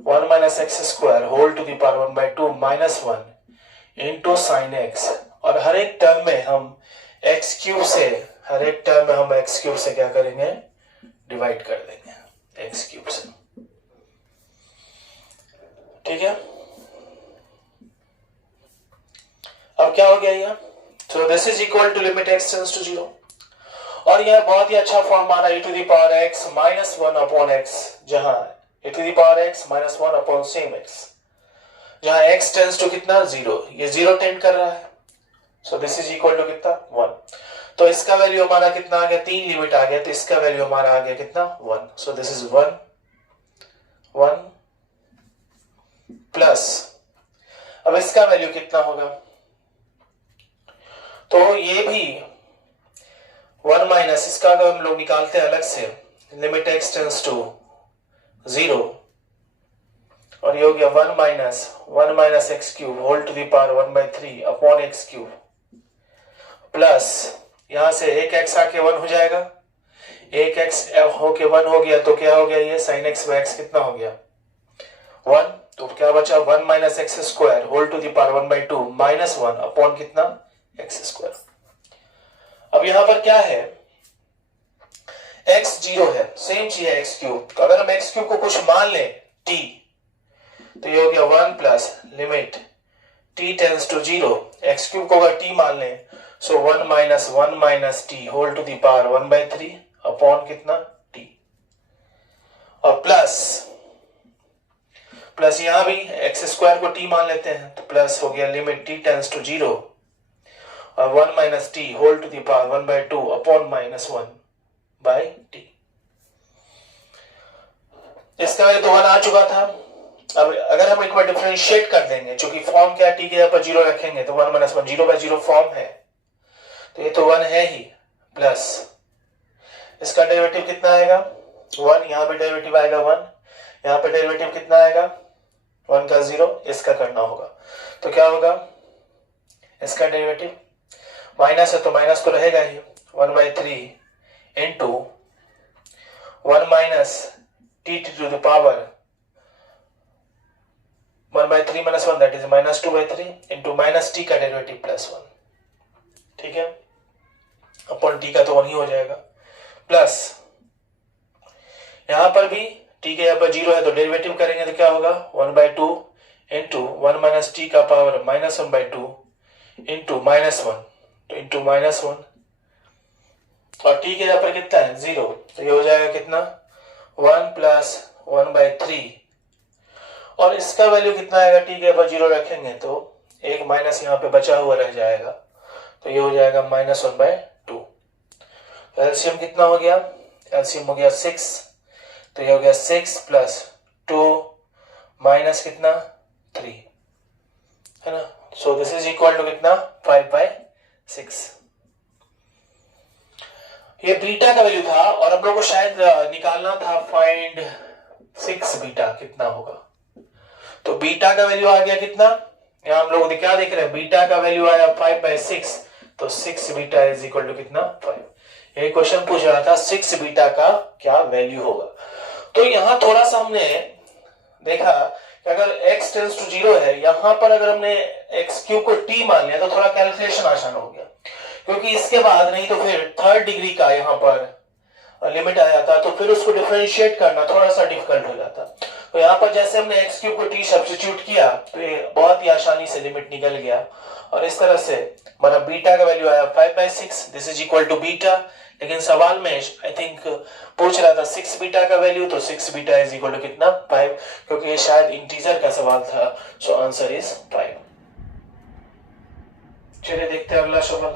1 minus x square whole to the power 1/2 minus 1 into sine x, और हर एक टर्म में हम एक्स क्यूब से क्या करेंगे डिवाइड कर देंगे एक्स क्यूब से, ठीक है। अब क्या हो गया ये, so this is equal to limit x tends to 0, और यह बहुत ही अच्छा फॉर्म माना e to the power x minus 1 upon x, जहां e to the power x minus 1 upon same x, जहां x tends to कितना 0, ये 0 टेंड कर रहा है, so this is equal to कितना 1, तो इसका वैल्यू हमारा कितना आ गया 3 लिमिट आ गया, तो इसका वैल्यू हमारा आ गया कितना 1, so this is 1 प्लस, अब इसका वैल्यू कितना होगा, तो ये भी 1 माइनस इसका अगर हम लोग निकालते हैं अलग से लिमिट x टेंड्स टू 0, और ये हो गया 1 minus x cube whole to the power 1/3 upon x cube plus यहां से एक x आके 1 हो जाएगा, एक x होके 1 हो गया, तो क्या हो गया ये साइन x बाय x कितना हो गया 1, तो क्या बचा 1 minus x square whole to the power 1/2 minus 1 upon कितना एक्स स्क्वायर। अब यहां पर क्या है x 0 है, सेम चीज है x क्यूब, तो अगर हम x क्यूब को कुछ मान लें t, तो ये हो गया 1 plus limit t tends to 0, x cube को अगर t मान लें so 1 minus t whole to the power 1/3 upon कितना t, और प्लस यहां भी एक्स स्क्वायर को t मान लेते हैं, तो प्लस हो गया लिमिट t टेंड्स टू 0 और 1 minus t whole to the power 1/2 upon minus 1/t, इसका वैल्यू तो 1 आ चुका था। अब अगर हम एक बार डिफरेंशिएट कर देंगे, चूंकि फॉर्म क्या t के यहाँ पर 0 रखेंगे तो 1 माइनस 1 0/0 फॉर्म है, तो ये तो 1 है ही, प्लस इसका डेरिवेटिव कितना आएगा 1, यहाँ पे डेरिवेटिव आएगा 1, यहाँ पे डेरिवेटिव कितना आएगा 1 का 0, इसका करना होगा, तो क्या होगा इसका डेरिवेटिव माइनस है तो माइनस तो रहेगा ही 1/3 into 1 minus t to the power 1/3 minus 1 that is minus 2/3 into minus t का डेरिवेटिव प्लस 1, ठीक है, अपॉन टी का तो 1 ही हो जाएगा, प्लस यहां पर भी टी के यहाँ पर 0 है तो डेरिवेटिव करेंगे तो क्या होगा 1/2 इंटू 1 माइनस टी का पावर माइनस 1/2 इंटू माइनस 1, तो इंटू माइनस 1, और टी के यहाँ पर कितना है 0, तो ये हो जाएगा कितना 1 प्लस 1/3, और इसका वैल्यू कितना आएगा टी के यहाँ पर 0 रखेंगे तो एक माइनस यहाँ पे बचा हुआ रह जाएगा, तो ये हो जाएगा माइनस 1/2, तो एलसीएम कितना हो गया, एलसीएम हो गया 6, तो ये हो गया 6 प्लस 2 माइनस कितना 3, है ना, so this is equal to कितना 5/6। ये बीटा का वैल्यू था, और हम लोग को शायद निकालना था फाइंड 6 बीटा कितना होगा, तो बीटा का वैल्यू आ गया कितना, यहाँ हम लोग क्या देख रहे हैं बीटा का वैल्यू आया 5/6, तो 6 बीटा इज इक्वल टू कितना 5, ये क्वेश्चन पूछ रहा था 6 बीटा का क्या वैल्यू होगा। तो यहां थोड़ा सा हमने देखा कि अगर x टेंड्स टू 0 है, यहां पर अगर हमने x क्यूब को t मान लिया तो थोड़ा कैलकुलेशन आसान हो गया, क्योंकि इसके बाद नहीं तो फिर थर्ड डिग्री का यहां पर लिमिट आ जाता, तो फिर उसको डिफरेंशिएट करना थोड़ा सा डिफिकल्ट हो जाता। तो यहाँ पर जैसे हमने x क्यूब को t सब्स्टिट्यूट किया तो ये बहुत ही आसानी से लिमिट निकल गया, और इस तरह से हमारा बीटा का वैल्यू आया 5/6, this is equal to beta. लेकिन सवाल में आई थिंक पूछ रहा था 6 बीटा का वैल्यू, तो 6 बीटा इज इक्वल टू कितना 5, क्योंकि ये शायद इंटीजर का सवाल था, सो आंसर इज 5। चलिए देखते हैं अगला सवाल।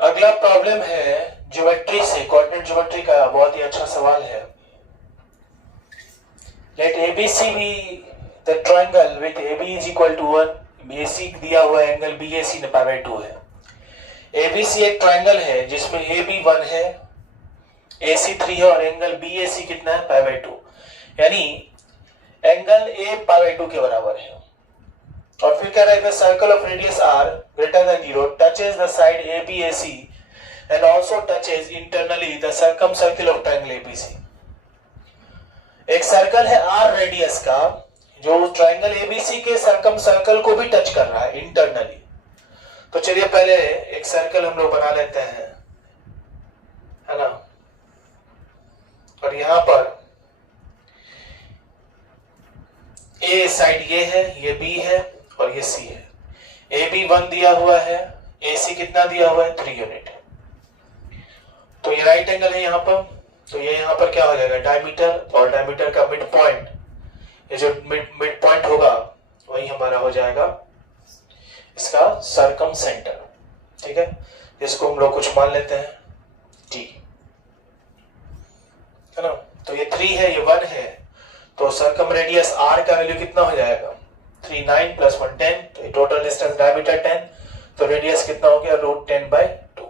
अगला प्रॉब्लम है ज्योमेट्री से, कोऑर्डिनेट ज्योमेट्री का बहुत ही अच्छा सवाल है। Let ABC be the triangle with AB is equal to 1. BAC दिया हुआ एंगल BAC पाई बाय 2 है। ABC एक ट्राइंगल है जिसमें AB 1 है, AC 3 है और एंगल BAC कितना है पाई बाय 2, यानी एंगल A पाई बाय 2 के बराबर है। और फिर कह रहा है circle of radius R greater than 0 touches the side ABAC and also touches internally the circumcircle of triangle ABC। एक सर्कल है R रेडियस का जो ट्राइंगल ABC के सर्कमसर्कल को भी टच कर रहा है इंटरनली। तो चलिए पहले एक सर्कल हम लोग बना लेते हैं, है ना। और यहां पर A साइड ये है, ये B है और ये C है। AB 1 दिया हुआ है, AC कितना दिया हुआ है 3 यूनिट। तो ये राइट एंगल है यहाँ पर, तो ये यहाँ पर क्या हो जाएगा डायमीटर, और डायमीटर का मिड पॉइंट, ये जो मिड पॉइंट होगा वही हमारा हो जाएगा इसका सरकम सेंटर, ठीक है। इसको हम लोग कुछ मान लेते हैं T, है ना। तो ये 3 है, ये 1 है, तो सरकम रेडियस R का वैल्यू कितना हो जाएगा 3 9 + 1 10, तो ये टोटल डिस्टेंस डायमीटर 10, तो रेडियस कितना हो गया √10/2,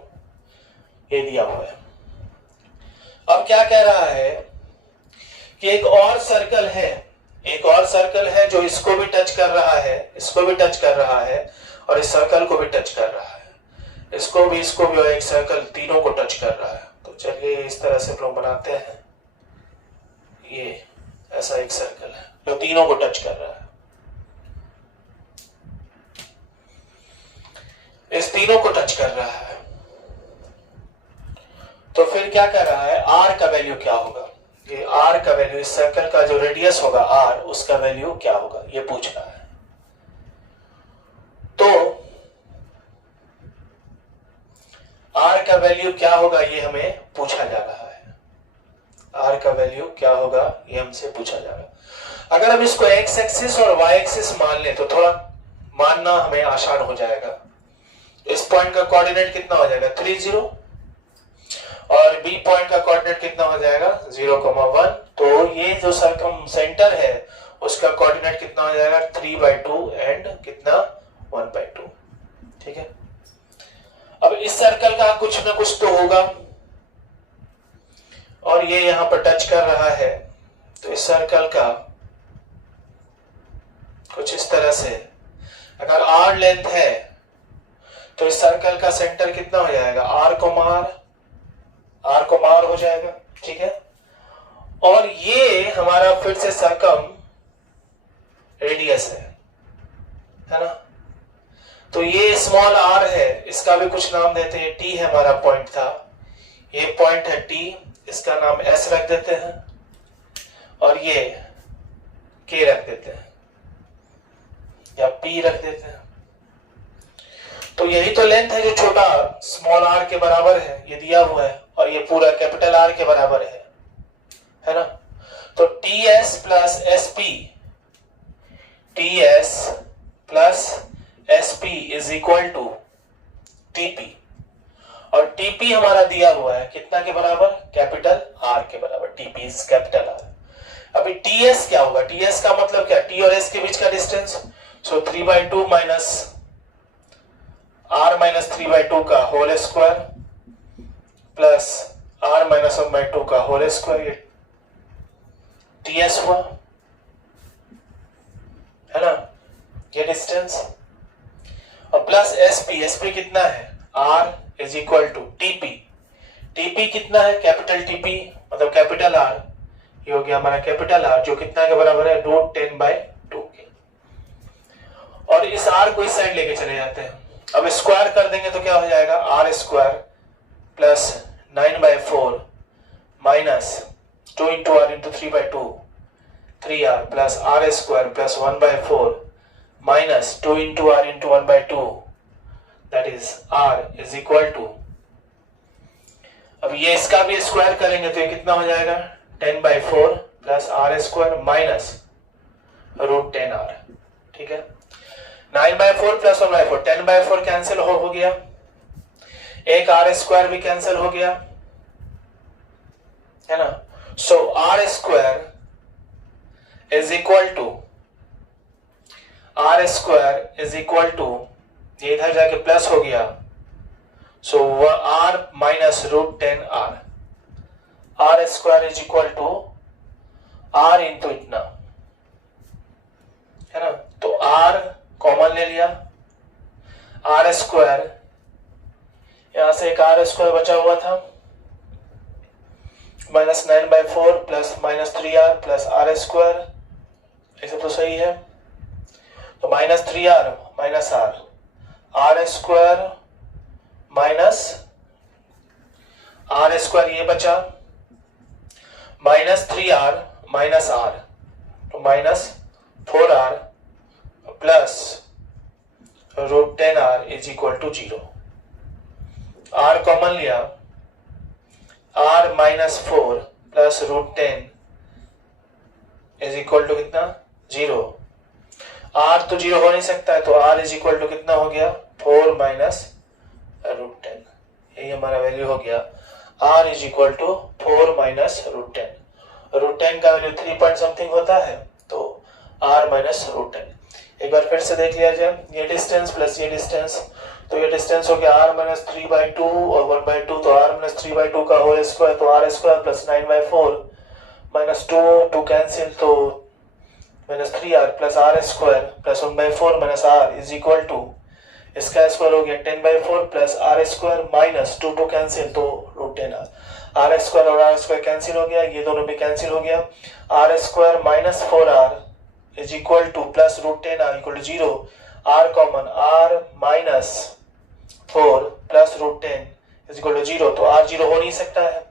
ये दिया हुआ है। अब क्या कह रहा है कि एक और सर्कल है जो इसको भी टच कर रहा है, इसको भी टच कर रहा है और इस सर्कल को भी टच कर रहा है, इसको भी और एक सर्कल तीनों को टच कर रहा है। तो चलिए इस तरह से हम लोग बनाते हैं, ये ऐसा एक सर्कल है जो तीनों को टच कर रहा है, इस तीनों को टच कर रहा है। तो फिर क्या कर रहा है R का वैल्यू क्या होगा, ये R का वैल्यू, इस सर्कल का जो रेडियस होगा R, उसका वैल्यू क्या होगा ये पूछना है। तो R का वैल्यू क्या होगा ये हमें पूछा जा रहा है, R का वैल्यू क्या होगा ये हमसे पूछा जा रहा है। अगर हम इसको x एक्सिस और y एक्सिस मान लें तो थोड़ा मानना हमें आसान हो जाएगा। इस पॉइंट का कोऑर्डिनेट कितना हो जाएगा 3 0 और B पॉइंट का कोऑर्डिनेट कितना हो जाएगा 0,1, तो ये जो सर्कम सेंटर है उसका कोऑर्डिनेट कितना हो जाएगा 3/2 एंड कितना 1/2, ठीक है। अब इस सर्कल का कुछ ना कुछ तो होगा और ये यहां पर टच कर रहा है, तो इस सर्कल का कुछ इस तरह से अगर R लेंथ है तो इस सर्कल का सेंटर कितना हो जाएगा R को मार हो जाएगा, ठीक है। और ये हमारा फिर से सर्कम रेडियस है ना। तो ये स्मॉल r है, इसका भी कुछ नाम देते हैं, T है हमारा पॉइंट था, ये पॉइंट है T, इसका नाम S रख देते हैं और ये K रख देते हैं या P रख देते हैं। तो यही तो लेंथ है जो छोटा स्मॉल r के बराबर है, ये दिया हुआ है, और ये पूरा कैपिटल R के बराबर है ना। तो TS plus SP is equal to TP, और TP हमारा दिया हुआ है कितना के बराबर कैपिटल R के बराबर, TP इज कैपिटल R। अभी TS क्या होगा, TS का मतलब क्या, T और S के बीच का distance, so 3/2 minus R minus 3/2 का whole square plus R minus 1/2 का होल स्क्वायर, ये TS हुआ, है ना, ये डिस्टेंस, और प्लस SP कितना है R is equal to TP कितना है कैपिटल TP मतलब कैपिटल R, ये हो गया हमारा कैपिटल R जो कितना के बराबर है √10/2 के। और इस R को इस साइड लेके चले जाते हैं, अब स्क्वायर कर देंगे तो क्या हो जाएगा R square plus 9/4 minus 2 into R into 3/2 3R plus R square plus 1/4 minus 2 into R into 1/2 that is R is equal to, अब ये इसका भी स्क्वायर करेंगे तो ये कितना हो जाएगा 10/4 plus R square minus √10R, ठीक है। 9/4 प्लस 1/4 10/4 कैंसिल हो गया, एक R स्क्वायर भी कैंसिल हो गया, है ना। सो R square is equal to r square is equal to, ये इधर जाके प्लस हो गया, सो आर माइनस रूट 10 आर, r square is equal to r into इतना, है ना। तो आर कॉमन ले लिया, आर स्क्वायर, यहां से एक आर स्क्वायर बचा हुआ था, minus 9/4 plus minus 3r plus r square, ऐसे तो सही है। तो minus 3r minus r, r square minus r square ये बचा, माइनस 3r माइनस आर, तो minus 4r plus root 10r is equal to 0। R common लिया, r minus 4 plus root 10 is equal to कितना, 0। आर तो 0 हो नहीं सकता है, तो आर इज इक्वल टू कितना हो गया, 4 माइनस रूट 10, यही हमारा वैल्यू हो गया। R is equal to 4 minus root 10, root 10 का वैल्यू 3 पॉइंट समथिंग होता है, तो आर माइनस रूट 10। एक बार फिर से देख लिया जाए, ये डिस्टेंस प्लस ये डिस्टेंस, तो ये डिस्टेंस हो गया आर माइनस 3/2 और 1/2, तो आर माइनस 3/2 का होल स्क्वायर, तो r square plus 9/4 minus 2 cancel, तो minus 3r plus r square plus 1/4 minus r is equal to, इसका स्क्वायर हो गया 10/4 plus r square minus 2 cancel, तो रूट 10r, आर स्क्वायर और आर स्क्वायर कैंसिल हो गया, ये दोनों भी कैंसिल हो गया, r square minus 4r is equal to plus root 10r equal to 0, r common, are minus 4 plus root 10 is equal to 0, तो आर 0 हो नहीं सकता है,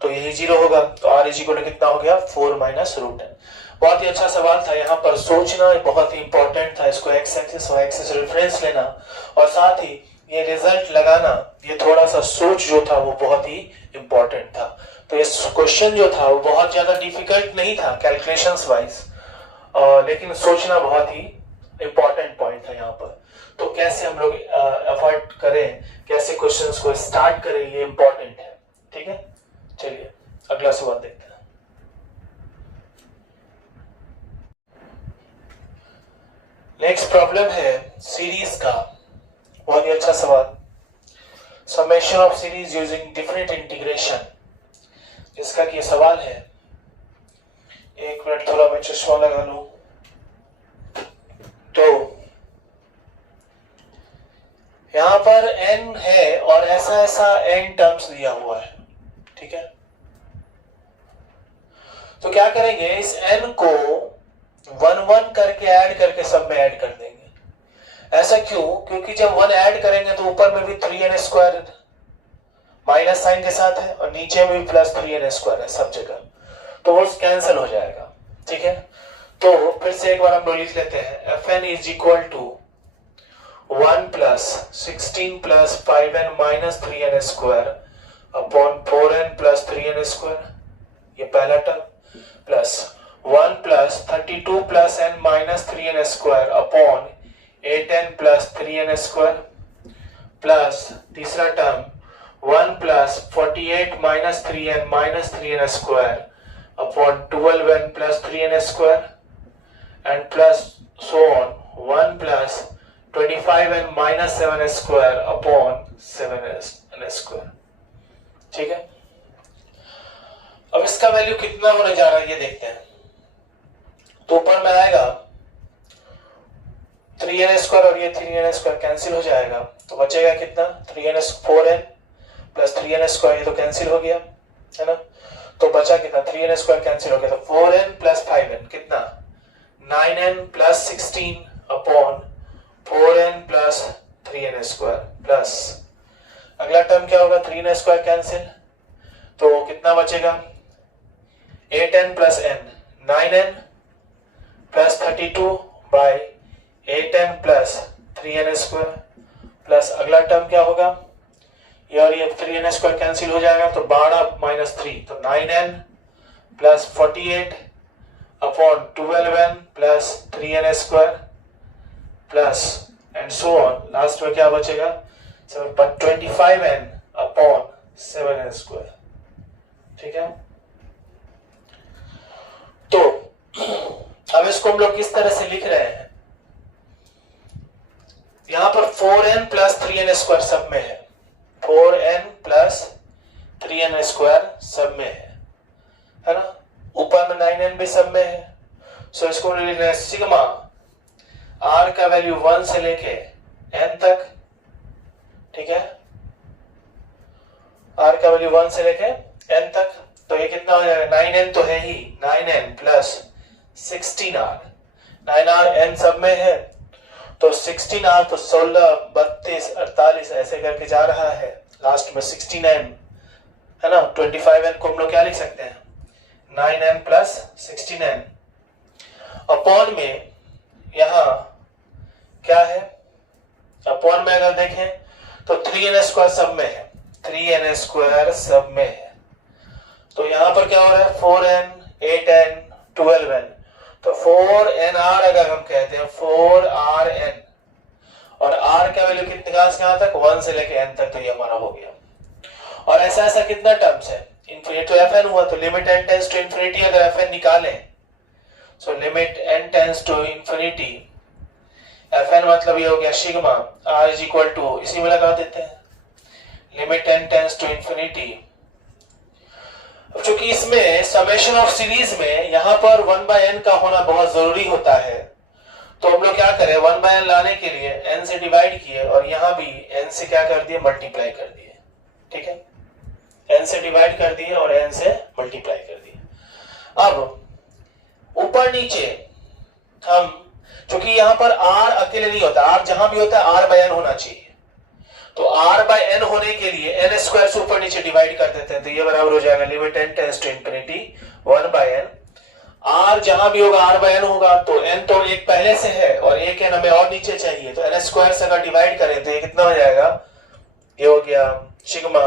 तो यही 0 होगा, तो आर इज इक्वल टू कितना हो गया, 4 माइनस रूट 10। बहुत ही अच्छा सवाल था, यहाँ पर सोचना बहुत ही इंपॉर्टेंट था, इसको x axis y axis reference लेना और साथ ही ये रिजल्ट लगाना, ये थोड़ा सा सोच जो था वो बहुत ही इंपॉर्टेंट था। तो ये क्वेश्चन जो था वो बहुत ज्यादा डिफिकल्ट नहीं था कैलकुलेशंस वाइज, लेकिन सोचना बहुत ही इंपॉर्टेंट पॉइंट था यहाँ पर। तो कैसे हम लोग अवॉइड करें, कैसे क्वेश्चंस को स्टार्ट करें, ये इंपॉर्टेंट है। ठीक है, चलिए अगला सवाल देखते हैं। नेक्स्ट प्रॉब्लम है सीरीज का, बहुत ही अच्छा सवाल, summation of series using different integration, जिसका कि सवाल है, एक मिनट थोड़ा मैं चश्मा लगा लूं। तो यहां पर n है और ऐसा ऐसा n टर्म्स दिया हुआ है, ठीक है। तो क्या करेंगे, इस n को 1 करके ऐड करके सब में ऐड कर देंगे। ऐसा क्यों, क्योंकि जब 1 ऐड करेंगे तो ऊपर में भी 3n स्क्वायर माइनस साइन के साथ है और नीचे में भी प्लस 3n स्क्वायर है सब जगह, तो वो कैंसिल हो जाएगा। ठीक है, तो फिर से एक बार हम लोग लिख लेते हैं, fn is equal to 1 plus 16 plus 5n minus 3n square upon 4n plus 3n square, ये पहला term, plus 1 plus 32 plus n minus 3n square upon 8n plus 3n square, plus तीसरा term 1 plus 48 minus 3n minus 3n square upon 12n plus 3n square and plus so on 1 plus 25n minus 7n square upon 7n square. ठीक है, अब इसका value कितना होने जा रहा है ये देखते हैं। तो ऊपर में आएगा 3n स्क्वायर और ये 3n स्क्वायर कैंसिल हो जाएगा, तो बचेगा कितना, 4n प्लस 3n स्क्वायर, ये तो कैंसिल हो गया है ना, तो बचा कितना, 3n स्क्वायर कैंसिल हो गया, तो 4n प्लस 5n कितना, 9n plus 16 upon 4n plus 3n square, plus अगला टर्म क्या होगा, 3n स्क्वायर कैंसिल, तो कितना बचेगा, 8n plus n, 9n plus 32 by 8n plus 3n square, plus अगला टर्म क्या होगा, ये और ये 3n स्क्वायर कैंसिल हो जाएगा, तो 12 माइनस 3, तो 9n plus 48 upon 12n plus 3n square plus and so on, last में क्या बचेगा, 25n अपॉन 7n स्क्वायर। ठीक है, तो अब इसको हम लोग किस तरह से लिख रहे हैं, यहां पर 4n प्लस 3n स्क्वायर सब में है, 4n प्लस 3n स्क्वायर सब में है ना, ऊपर में 9n भी सब में है। सो इसको लिख रहे हैं सिग्मा r का वैल्यू 1 से लेके n तक, ठीक है, r का वैल्यू 1 से लेके n तक, तो ये कितना हो जाएगा, 9n तो है ही, 9n plus 16r, 9r n सब में है, तो 16r तो 16, 32, 48 ऐसे करके जा रहा है, लास्ट में 16n है ना, 25n को हम लोग क्या लिख सकते हैं, 9n प्लस 16n अपॉन में यहां क्या है, अपॉन में अगर देखें तो 3n स्क्वायर सब में है, 3n स्क्वायर सब में है, तो यहां पर क्या हो रहा है 4n 8n 12n, तो 4nr अगर हम कहते हैं 4rn, और r का वैल्यू कितने कहां से कहां तक, 1 से लेके n तक, तो ये हमारा हो गया। और ऐसा ऐसा कितना टर्म्स है, इनफिनिटी तो fn हुआ, तो limit n tends to infinity अगर fn निकालें, सो limit n tends to infinity fn मतलब ये हो गया sigma r is equal to, इसी में लगा देते हैं, limit n tends to infinity. अब चूंकि इसमें समेशन ऑफ सीरीज में यहां पर 1/n का होना बहुत जरूरी होता है, तो हम लोग क्या करें, 1/n लाने के लिए n से डिवाइड किए और यहां भी n से क्या कर दिए, मल्टीप्लाई कर दिए, ठीक है, n से डिवाइड कर दिए और n से मल्टीप्लाई कर दिए। अब ऊपर नीचे हम, क्योंकि यहां पर r अकेले नहीं होता, r जहां भी होता है r/n होना चाहिए, तो r/n होने के लिए n स्क्वायर से ऊपर नीचे डिवाइड कर देते हैं, तो ये बराबर हो जाएगा limit n tends to infinity 1/n, r जहां भी होगा r/n होगा, तो n तो एक पहले से है और एक n हमें और नीचे चाहिए, तो n स्क्वायर से अगर डिवाइड करें तो ये कितना हो जाएगा, ये हो गया sigma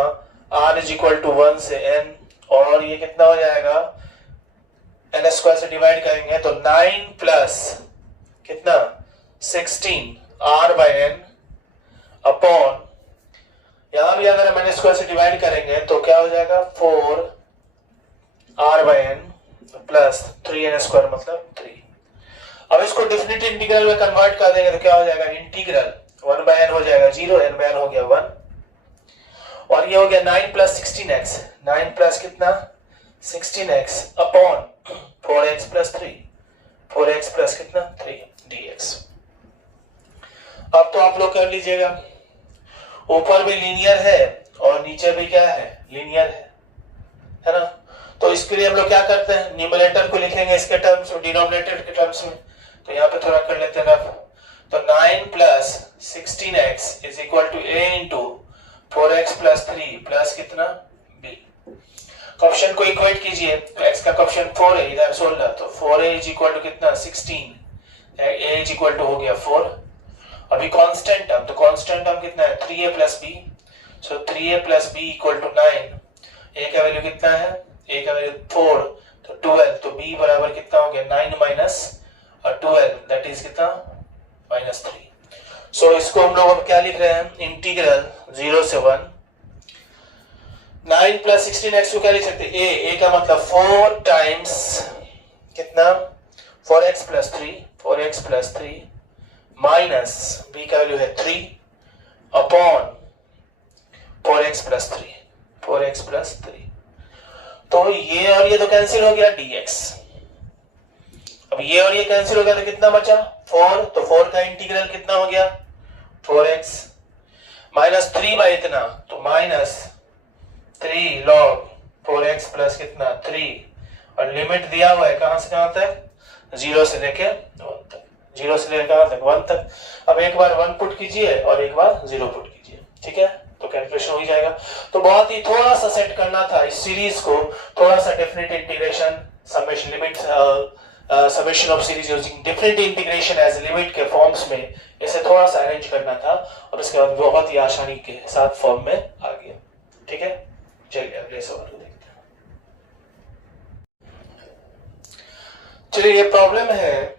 r is equal to 1 से n, और ये कितना हो जाएगा, n स्क्वायर से डिवाइड करेंगे तो 9 प्लस कितना 16 r/n अपॉन, यहां भी अगर हम n स्क्वायर से डिवाइड करेंगे तो क्या हो जाएगा 4 r/n प्लस 3n स्क्वायर मतलब 3। अब इसको डेफिनेट इंटीग्रल में कन्वर्ट कर देंगे तो क्या हो जाएगा, इंटीग्रल 1/n हो जाएगा 0, n/n हो गया 1, और ये हो गया 9 प्लस 16x, 9 प्लस कितना 16x upon 4x plus 3, 4x plus कितना 3 dx। अब तो आप लोग कर लीजिएगा, ऊपर भी लीनियर है और नीचे भी क्या है, लीनियर है ना, तो इसके लिए हम लोग क्या करते हैं, न्यूमरेटर को लिखेंगे इसके टर्म्स में, डिनोमिनेटर के टर्म्स में, तो यहाँ पे थोड़ा कर लेते हैं रफ, तो 9 plus 16x is equal to a into 4x plus 3 plus कितना b। क्वेश्चन को इक्वेट कीजिए, तो x का क्वेश्चन 4 है, इधर 16, तो 4a इज इक्वल टू कितना 16, a इज इक्वल टू हो गया 4। अभी कांस्टेंट टर्म, तो कांस्टेंट टर्म कितना है 3a plus b, so 3a plus b equal to 9, a का वैल्यू कितना है, a का वैल्यू 4, तो 12, तो b बराबर कितना हो गया 9 माइनस 12 दैट इज कितना -3। सो इसको हम लोग अब क्या लिख रहे हैं, इंटीग्रल 0 से 1, 9 प्लस 16x को क्या लिख सकते हैं, a का मतलब 4 टाइम्स कितना 4x plus 3, 4x plus 3 minus b का वैल्यू है 3 upon 4x plus 3, 4x plus 3, तो ये और ये तो कैंसिल हो गया dx। अब ये और ये कैंसिल हो गया तो कितना बचा 4, तो 4 का इंटीग्रल कितना हो गया 4x माइनस 3 बाई इतना, तो माइनस 3 log 4x प्लस कितना 3, और लिमिट दिया हुआ है कहां से कहां तक, 0 से लेके 1 तक, 0 से लेकर कहां तक 1 तक। अब एक बार 1 पुट कीजिए और एक बार 0 पुट कीजिए, ठीक है, तो कैलकुलेशन हो जाएगा। तो बहुत ही थोड़ा सा सेट करना था इस सीरीज को, थोड़ा सा definite integration, summation limit, summation of series using definite integration age limit के फॉर्म्स में, इसे थोड़ा सा अरेंज करना था, और उसके बाद बहुत ही आसानी के साथ फॉर्म में आ गया, ठीक है। चलिए अगले सवाल को देखते हैं। चलिए ये प्रॉब्लम है,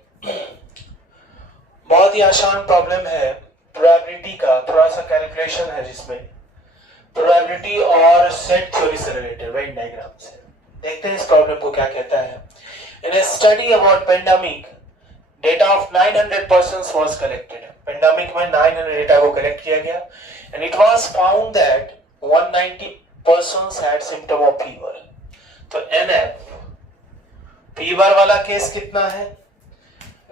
बहुत ही आसान प्रॉब्लम है, प्रोबेबिलिटी का थोड़ा सा कैलकुलेशन है, जिसमें प्रोबेबिलिटी और सेट थ्योरी से रिलेटेड वेन डायग्राम से। देखते हैं इस प्रॉब्लम को क्या कहता है। In a study about pandemic, data of 900 persons was collected. Pandemic में 900 डेटा को कलेक्ट किया गया and it was found that 190 persons had symptom of fever. तो NF फीवर वाला केस कितना है?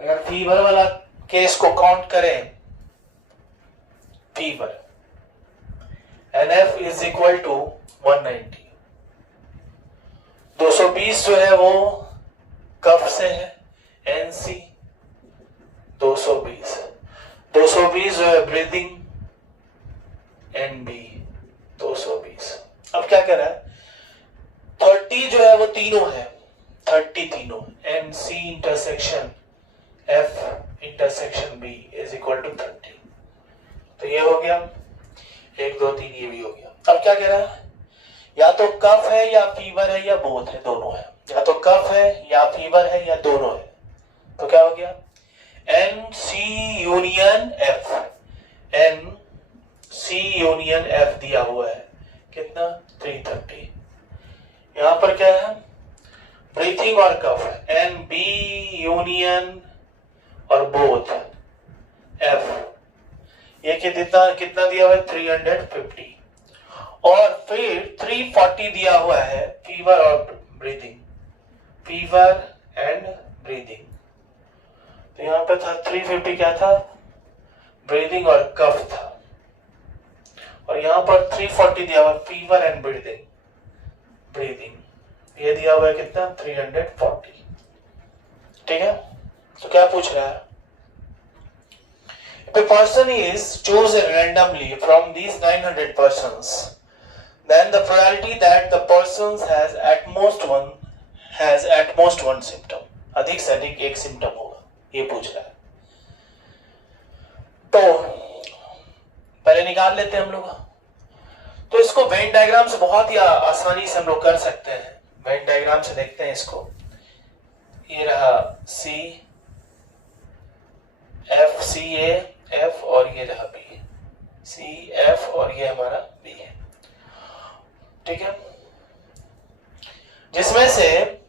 अगर फीवर वाला केस को काउंट करें, fever NF is equal to 190. 220 जो है वो कफ से है, NC 220 जो है ब्रीदिंग, NB 220. अब क्या कह रहा है? 30 जो है वो तीनों है, 30 तीनों, NC intersection F intersection B is equal to 30. तो ये हो गया 1 2 3, ये भी हो गया. अब क्या कह रहा है? या तो कफ है या फीवर है या बोथ है, दोनों है. या तो कफ है या फीवर है या दोनों है. तो क्या हो गया? NC union F, NC union F दिया हुआ है कितना? 330. यहां पर क्या है? ब्रीथिंग और कफ है, NB यूनियन और बोथ F. ये कितना दिया हुआ है? 350. और फिर 340 दिया हुआ है फीवर और ब्रीदिंग, फीवर एंड ब्रीदिंग. तो यहां पे था 350 क्या था? ब्रीदिंग और कफ था. और यहां पर 340 दिया हुआ फीवर एंड ब्रीदिंग. ये दिया हुआ है कितना? 340. ठीक है. तो क्या पूछ रहा है? If a person is chosen randomly from these 900 persons, then the probability that the person has at most one symptom, अधिक से अधिक एक सिम्टम होगा, ये पूछ रहा है. तो पहले निकाल लेते हैं हम लोग. तो इसको वेन डायग्राम से बहुत ही आसानी से हम लोग कर सकते हैं. वेन डायग्राम से देखते हैं इसको. ये रहा C F C A F और ये रहा B, C F और ये हमारा B है. ठीक है. जिसमें से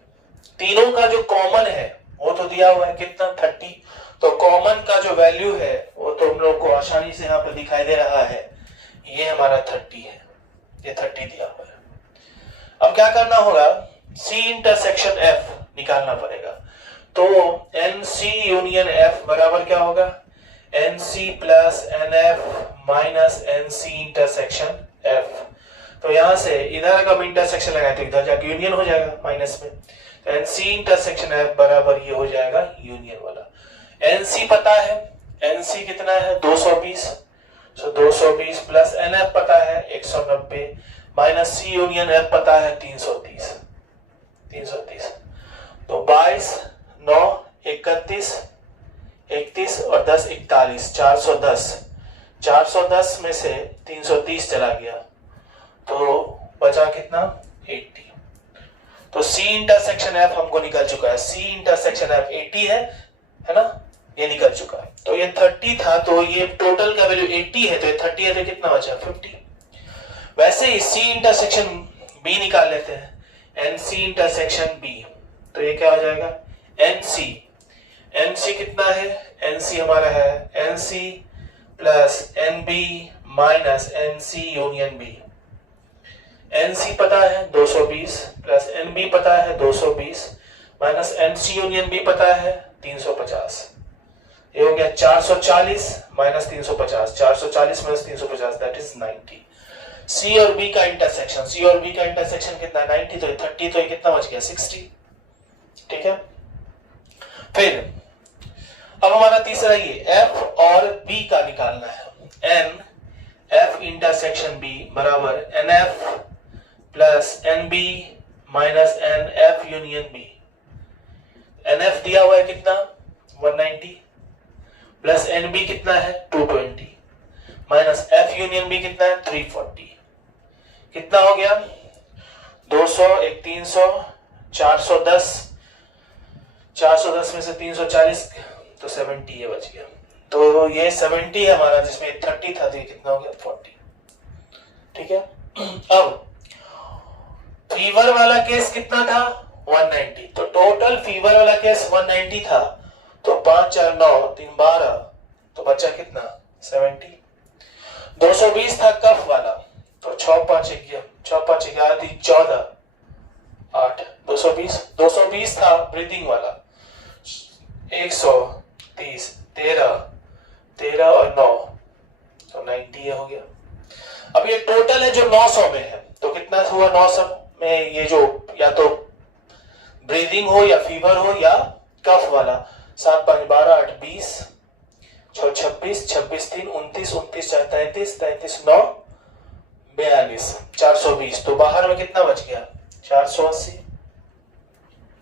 तीनों का जो कॉमन है वो तो दिया हुआ है कितना? 30. तो कॉमन का जो वैल्यू है वो तो हम लोग को आसानी से यहाँ पे दिखाई दे रहा है. ये हमारा 30 है, ये 30 दिया हुआ है. अब क्या करना होगा? C इंटरसेक्शन F निकालना पड़ेगा. तो NC यूनियन F बराबर क्या होगा? NC plus NF minus NC intersection F. तो यहां से इधर का इंटरसेक्शन लगाए तो इधर जाके यूनियन हो जाएगा माइनस में. तो NC इंटरसेक्शन F बराबर ये हो जाएगा यूनियन वाला. NC पता है, NC कितना है? 220. तो 220 प्लस NF पता है 190 माइनस C यूनियन F पता है 330. तो 22 9 31 31 और 10 41, 410 में से 330 चला गया तो बचा कितना? 80. तो C इंटरसेक्शन F हमको निकल चुका है. C इंटरसेक्शन F 80 है ना? ये निकल चुका है. तो ये 30 था, तो ये टोटल का वैल्यू 80 है, तो ये 30 है तो कितना बचा? 50. वैसे ही C इंटरसेक्शन B निकाल लेते हैं, NC इंटरसेक्शन B. तो ये क्या हो जाएगा? NC कितना है? NC हमारा है NC plus NB minus NC union B. NC पता है 220 प्लस NB पता है 220 माइनस NC यूनियन B पता है 350. ये हो गया 440 minus 350. 440 minus 350 that is 90. C और B का इंटरसेक्शन कितना? 90. तो 30, तो ये कितना बच गया? 60. ठीक है. फिर अब हमारा तीसरा ये F और B का निकालना है. F इंटरसेक्शन B बराबर NF plus NB minus NF union B. NF दिया हुआ है कितना? 190 प्लस NB कितना है? 220 माइनस F यूनियन B कितना है? 340. कितना हो गया? 200 एक 300 410 में से 340 तो 70 ये बच गया. तो ये 70 है हमारा, जिसमें 30 था, तो ये कितना हो गया? 40. ठीक है. अब फीवर वाला केस कितना था? 190। तो टोटल फीवर वाला केस 190 था, तो 5 4 9 3 12, तो बचा कितना 70। 220 था कफ वाला, तो 6 5 11, 6 5 11 थी 14 8, 220 था ब्रीदिंग वाला, 130 13 13 और 9, तो 90 हो गया। अब ये टोटल है जो 900 में है, तो कितना हुआ 900 में, ये जो या तो ब्रीदिंग हो या फीवर हो या कफ वाला। 7 5 12 8 20, 6 26 26 3 29 29 4 33 33 9 42, 420। तो बाहर में कितना बच गया 480,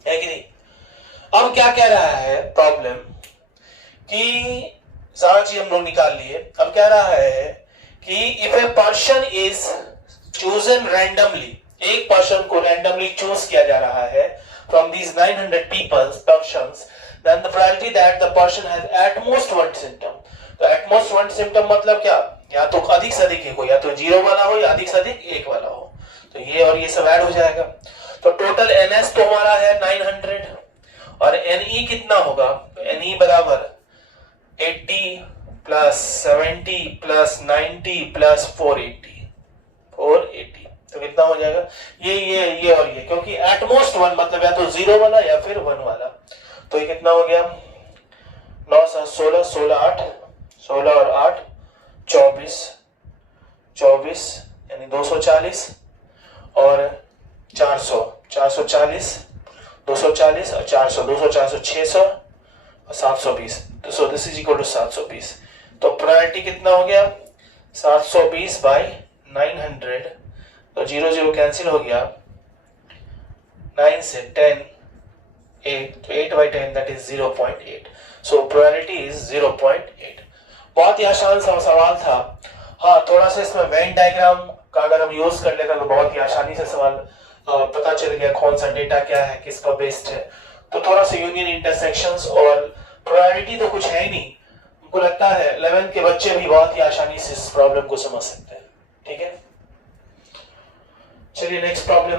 है कि नहीं। अब क्या कह रहा है प्रॉब्लम कि सारा चीज हम लोग निकाल लिए। अब कह रहा है कि if a person is chosen randomly, एक पर्सन को रैंडमली चूज किया जा रहा है from these 900 persons, then the probability that the person has at most one symptom, तो at most one symptom मतलब क्या, या तो अधिक से अधिक एक हो, या तो 0 वाला हो या अधिक से अधिक 1 वाला हो, तो ये और ये सब ऐड हो जाएगा। तो टोटल NS तो हमारा है 900 और NE कितना होगा, NE बराबर 80 प्लस 70 प्लस 90 प्लस 480, तो कितना हो जाएगा ये और ये, क्योंकि एटमोस्ट 1 मतलब या तो 0 वाला या फिर 1 वाला। तो ये कितना हो गया 9 7 16 16 8 16 और 8 24 24 यानी 240 और 400 440 240 और 400 200 400 600 और 720, तो दिस इज इक्वल टू 720। तो प्रायोरिटी कितना हो गया 720 बाई 900, तो 0 0 कैंसिल हो गया, 9 से 10 8, तो 8 by 10 that is 0.8, so probability is 0.8। बहुत ही आसान सा सवाल था। हाँ, थोड़ा सा इसमें वेन डायग्राम का अगर हम यूज कर लेते तो बहुत ही आसानी से सवाल पता चल गया कौन सा डेटा क्या है, किसका बेस्ड है। तो थोड़ा सा यूनियन इंटरसेक्शंस और प्रोबेबिलिटी तो कुछ है ही नहीं, हमको लगता है 11th के बच्चे भी बहुत ही आसानी से इस प्रॉब्लम को समझ सकते हैं। ठीक है, चलिए नेक्स्ट प्रॉब्लम।